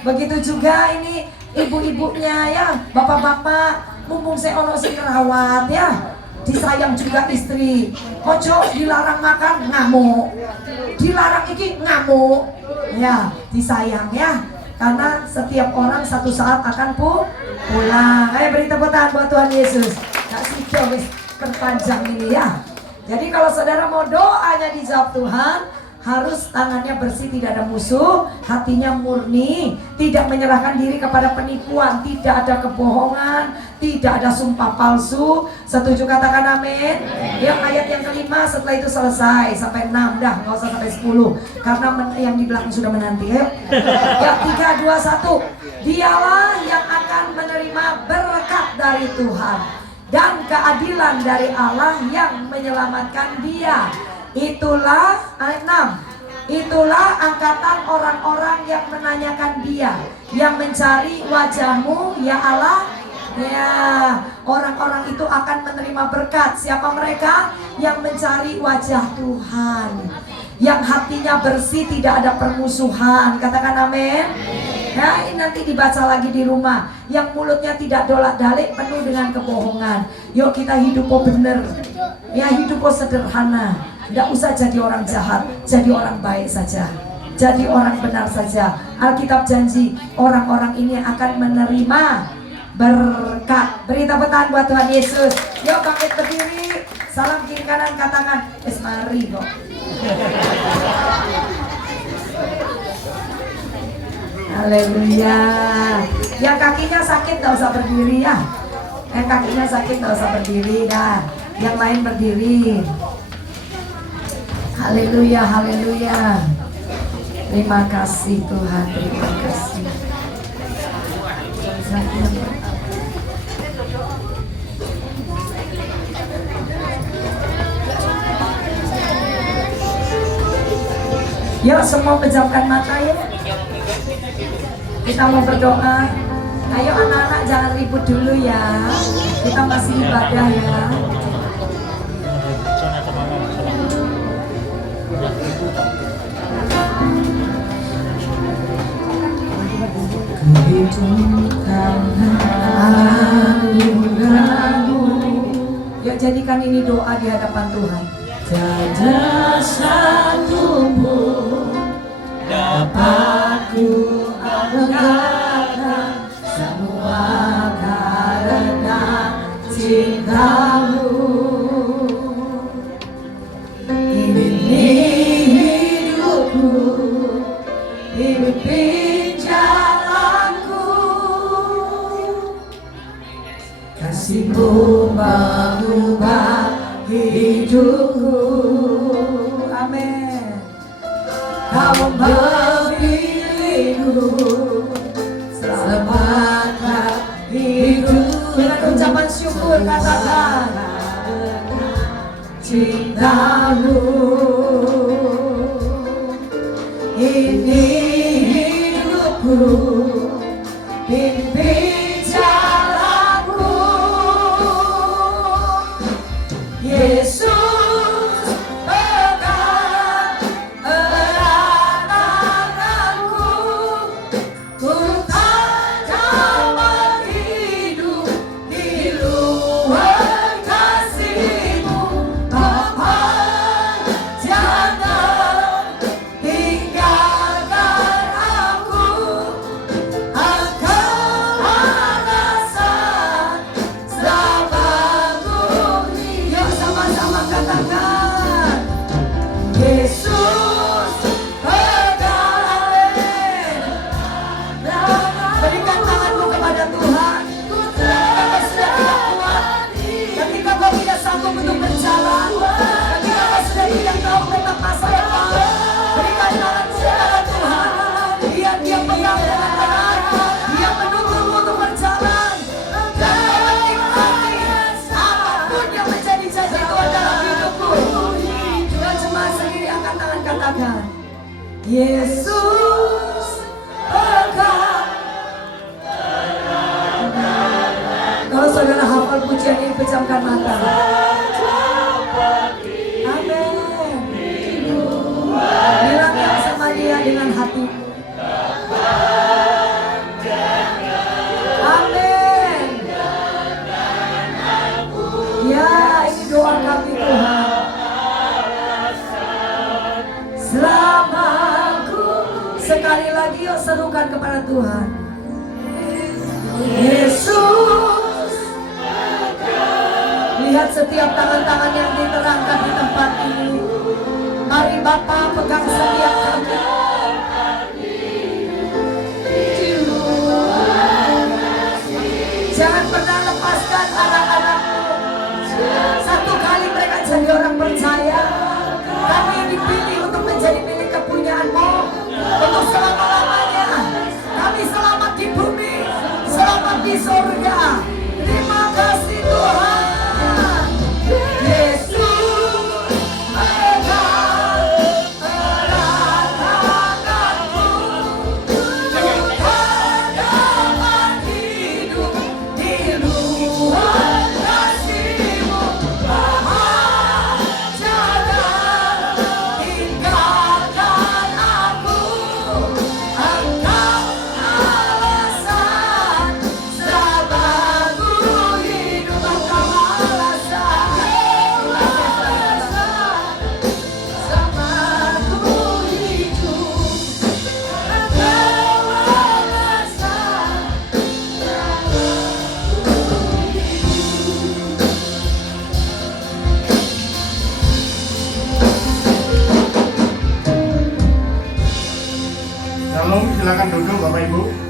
Begitu juga ini ibu-ibunya ya, bapak-bapak, mumpung saya ono sing rawat ya, disayang juga istri. Ojo dilarang makan ngamuk, dilarang iki ngamuk, ya disayang ya. Karena setiap orang satu saat akan pulang. Ayo beri tepuk tangan buat Tuhan Yesus. Gak sih wis perpanjang ini ya. Jadi kalau saudara mau doanya dijawab Tuhan, harus tangannya bersih, tidak ada musuh, hatinya murni, tidak menyerahkan diri kepada penipuan, tidak ada kebohongan, tidak ada sumpah palsu. Setuju katakan amin. Yang ayat yang kelima setelah itu selesai sampai 6 dah, nggak usah sampai 10 karena yang di belakang sudah menanti. Ayo. Ya 3, 2, 1. Dialah yang akan menerima berkat dari Tuhan dan keadilan dari Allah yang menyelamatkan dia. Itulah ayat 6. Itulah angkatan orang-orang yang menanyakan dia, yang mencari wajahmu ya Allah. Ya, orang-orang itu akan menerima berkat. Siapa mereka? Yang mencari wajah Tuhan, yang hatinya bersih, tidak ada permusuhan. Katakan amin. Nah ini nanti dibaca lagi di rumah. Yang mulutnya tidak dolak-dalik penuh dengan kebohongan. Yuk kita hidup bener. Ya hidup sederhana. Tidak usah jadi orang jahat, jadi orang baik saja, jadi orang benar saja. Alkitab janji orang-orang ini akan menerima berkat. Beri tepuk tangan buat Tuhan Yesus. Yuk bangkit berdiri, salam kiri kanan, katakan mari kok. Haleluya. Yang kakinya sakit gak usah berdiri ya. Yang kakinya sakit gak usah berdiri dah. Yang lain berdiri. Haleluya, haleluya. Terima kasih Tuhan, terima kasih. Yuk semua pejamkan mata ya. Kita mau berdoa. Ayo anak-anak jangan ribut dulu ya. Kita masih ibadah ya. Yuk jadikan ini doa di hadapan Tuhan. Tiada satupun dapat ku anggarkan, semua karena cintamu. Ini hidupku, pimpin jalanku, kasihmu mengubah hidupku. Amin. Kau memilihku sebagai hidup. Dengan ucapan syukur katakan cintamu. Ini hidupku, pimpin jalanku. Yesus pegang erat tanganku, ku tak dapat hidup di luar kasih-Mu. Bapa, jangan tinggalkan aku, Engkau alasan selamatku. Yuk sama-sama katakan, Yesus pegang. Berikan tanganmu kepada Tuhan. Ketika kau sudah tidak kuat, ketika kau tidak katakan, Yesus pegang. Kalau saudara hafal pujian ini, pejamkan mata. Amin. Bilang yang sama dia dengan hatimu. Amin. Ya, ini doa kami Tuhan. Selamaku. Sekali lagi yuk serukan kepada Tuhan. Yesus. Lihat setiap tangan-tangan yang diterangkan di tempat ini. Mari Bapa pegang setiap kami. Jangan pernah lepaskan anak-anakmu. Satu kali mereka jadi orang percaya, kami dipilih untuk menjadi milik kepunyaanmu untuk selama-lamanya. Kami selamat di bumi, selamat di surga. Terima kasih Tuhan. Yesus pegang erat tanganku, hadapan hidup di luar kasih-Mu. Jangan tinggalkan aku, Engkau alasan selamaku hidup. Engkau alasan selamaku hidup. Engkau alasan. Shalom, silakan duduk Bapak Ibu.